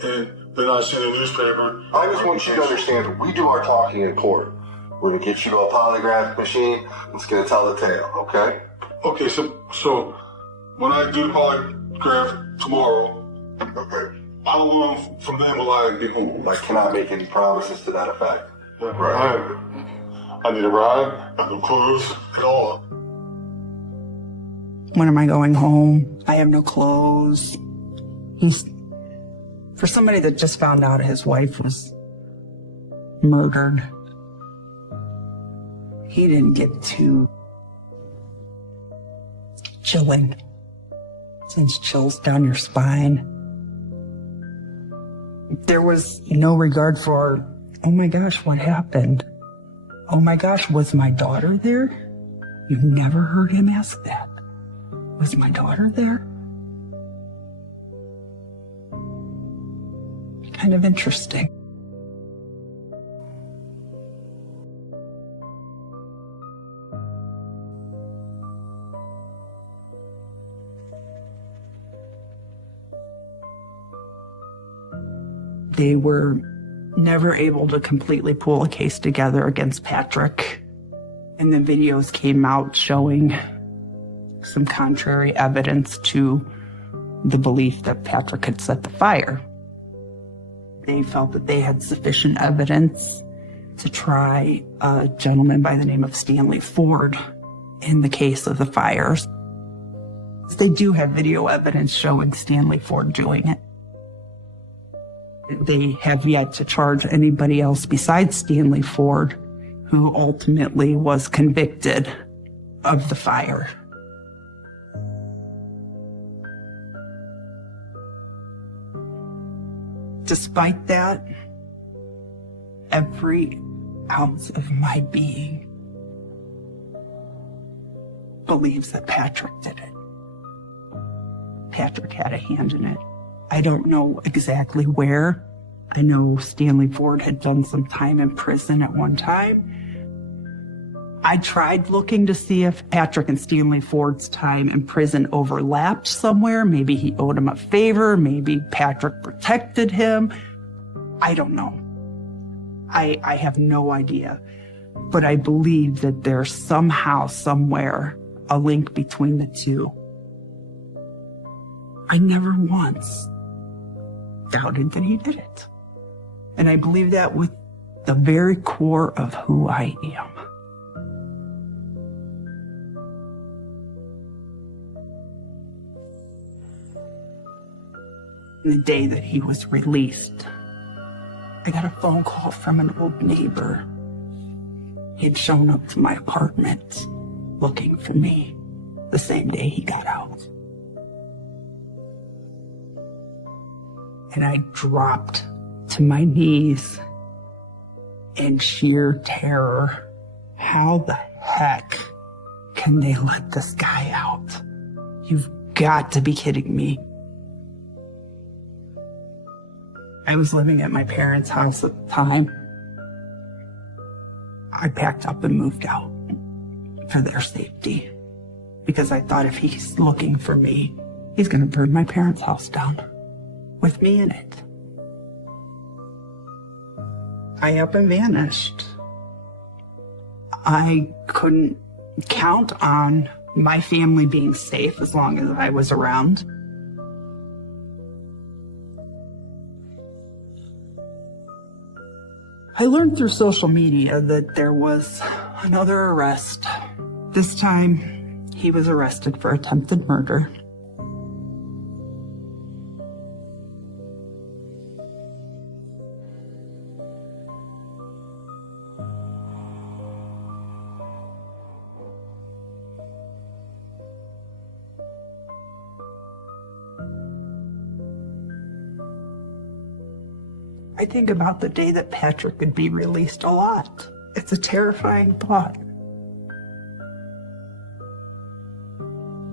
And then I seen the newspaper. I just want you to understand, we do our talking in court. We're gonna get you to a polygraph machine. It's gonna tell the tale, okay? Okay, so when I do the polygraph tomorrow, okay, how long from then will I be home? I cannot make any promises to that effect. Right. I need a ride. I have no clothes at all. When am I going home? I have no clothes. For somebody that just found out his wife was murdered, he didn't get too chilling. Sends chills down your spine. There was no regard for, oh my gosh, what happened? Oh my gosh, was my daughter there? You've never heard him ask that. Was my daughter there? Kind of interesting. They were never able to completely pull a case together against Patrick. And then videos came out showing some contrary evidence to the belief that Patrick had set the fire. They felt that they had sufficient evidence to try a gentleman by the name of Stanley Ford in the case of the fires. They do have video evidence showing Stanley Ford doing it. They have yet to charge anybody else besides Stanley Ford, who ultimately was convicted of the fire. Despite that, every ounce of my being believes that Patrick did it. Patrick had a hand in it. I don't know exactly where. I know Stanley Ford had done some time in prison at one time. I tried looking to see if Patrick and Stanley Ford's time in prison overlapped somewhere. Maybe he owed him a favor. Maybe Patrick protected him. I don't know. I have no idea. But I believe that there's somehow, somewhere, a link between the two. I never once doubted that he did it. And I believe that with the very core of who I am. The day that he was released, I got a phone call from an old neighbor. He had shown up to my apartment looking for me the same day he got out. And I dropped to my knees in sheer terror. How the heck can they let this guy out? You've got to be kidding me. I was living at my parents' house at the time. I packed up and moved out for their safety because I thought if he's looking for me, he's going to burn my parents' house down with me in it. I up and vanished. I couldn't count on my family being safe as long as I was around. I learned through social media that there was another arrest. This time, he was arrested for attempted murder. I think about the day that Patrick would be released a lot. It's a terrifying thought.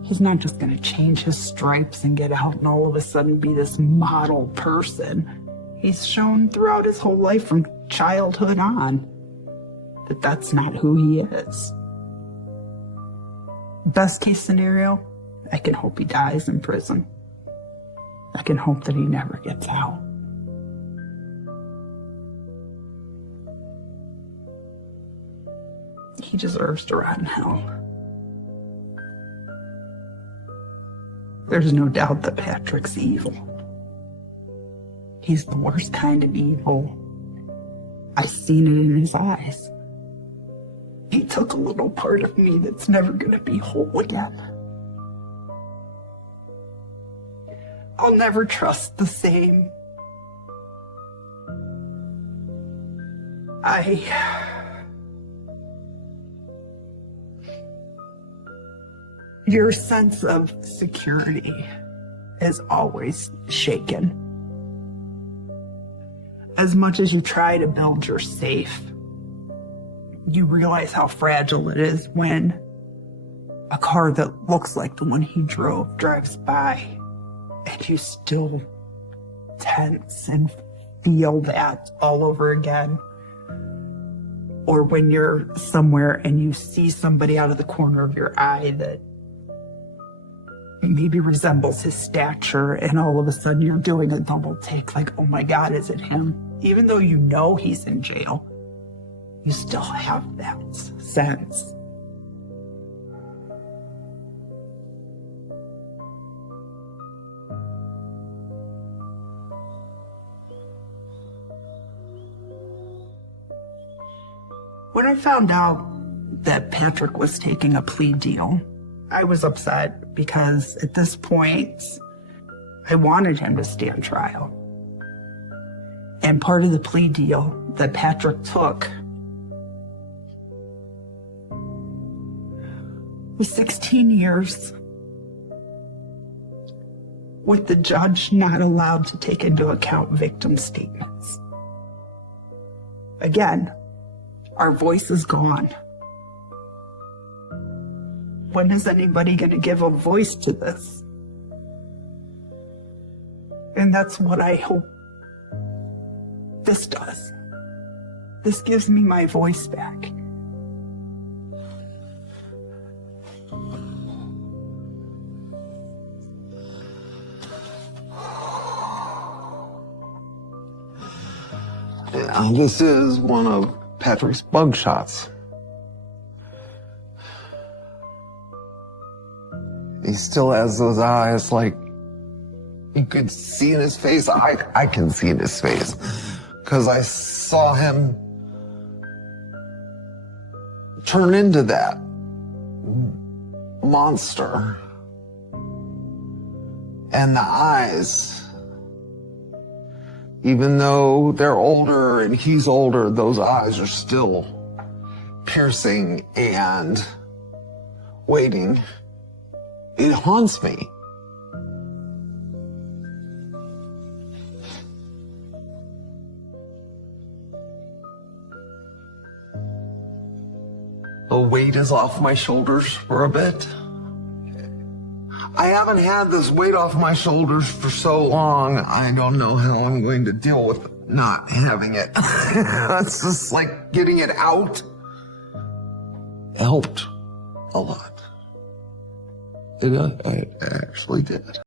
He's not just going to change his stripes and get out and all of a sudden be this model person. He's shown throughout his whole life from childhood on that that's not who he is. Best case scenario, I can hope he dies in prison. I can hope that he never gets out. He deserves to rot in hell. There's no doubt that Patrick's evil. He's the worst kind of evil. I've seen it in his eyes. He took a little part of me that's never gonna be whole again. I'll never trust the same. Your sense of security is always shaken. As much as you try to build your safe, you realize how fragile it is when a car that looks like the one he drove drives by, and you still tense and feel that all over again. Or when you're somewhere and you see somebody out of the corner of your eye that maybe resembles his stature, and all of a sudden you're doing a double take like, oh my God, is it him? Even though you know he's in jail, you still have that sense. When I found out that Patrick was taking a plea deal, I was upset because at this point, I wanted him to stand trial. And part of the plea deal that Patrick took was 16 years with the judge not allowed to take into account victim statements. Again, our voice is gone. When is anybody going to give a voice to this? And that's what I hope this does. This gives me my voice back. Yeah, this is one of Patrick's bug shots. He still has those eyes like you could see in his face. I can see in his face because I saw him turn into that monster. And the eyes, even though they're older and he's older, those eyes are still piercing and waiting. It haunts me. The weight is off my shoulders for a bit. I haven't had this weight off my shoulders for so long, I don't know how I'm going to deal with not having it. That's just like getting it out. It helped a lot. It actually did.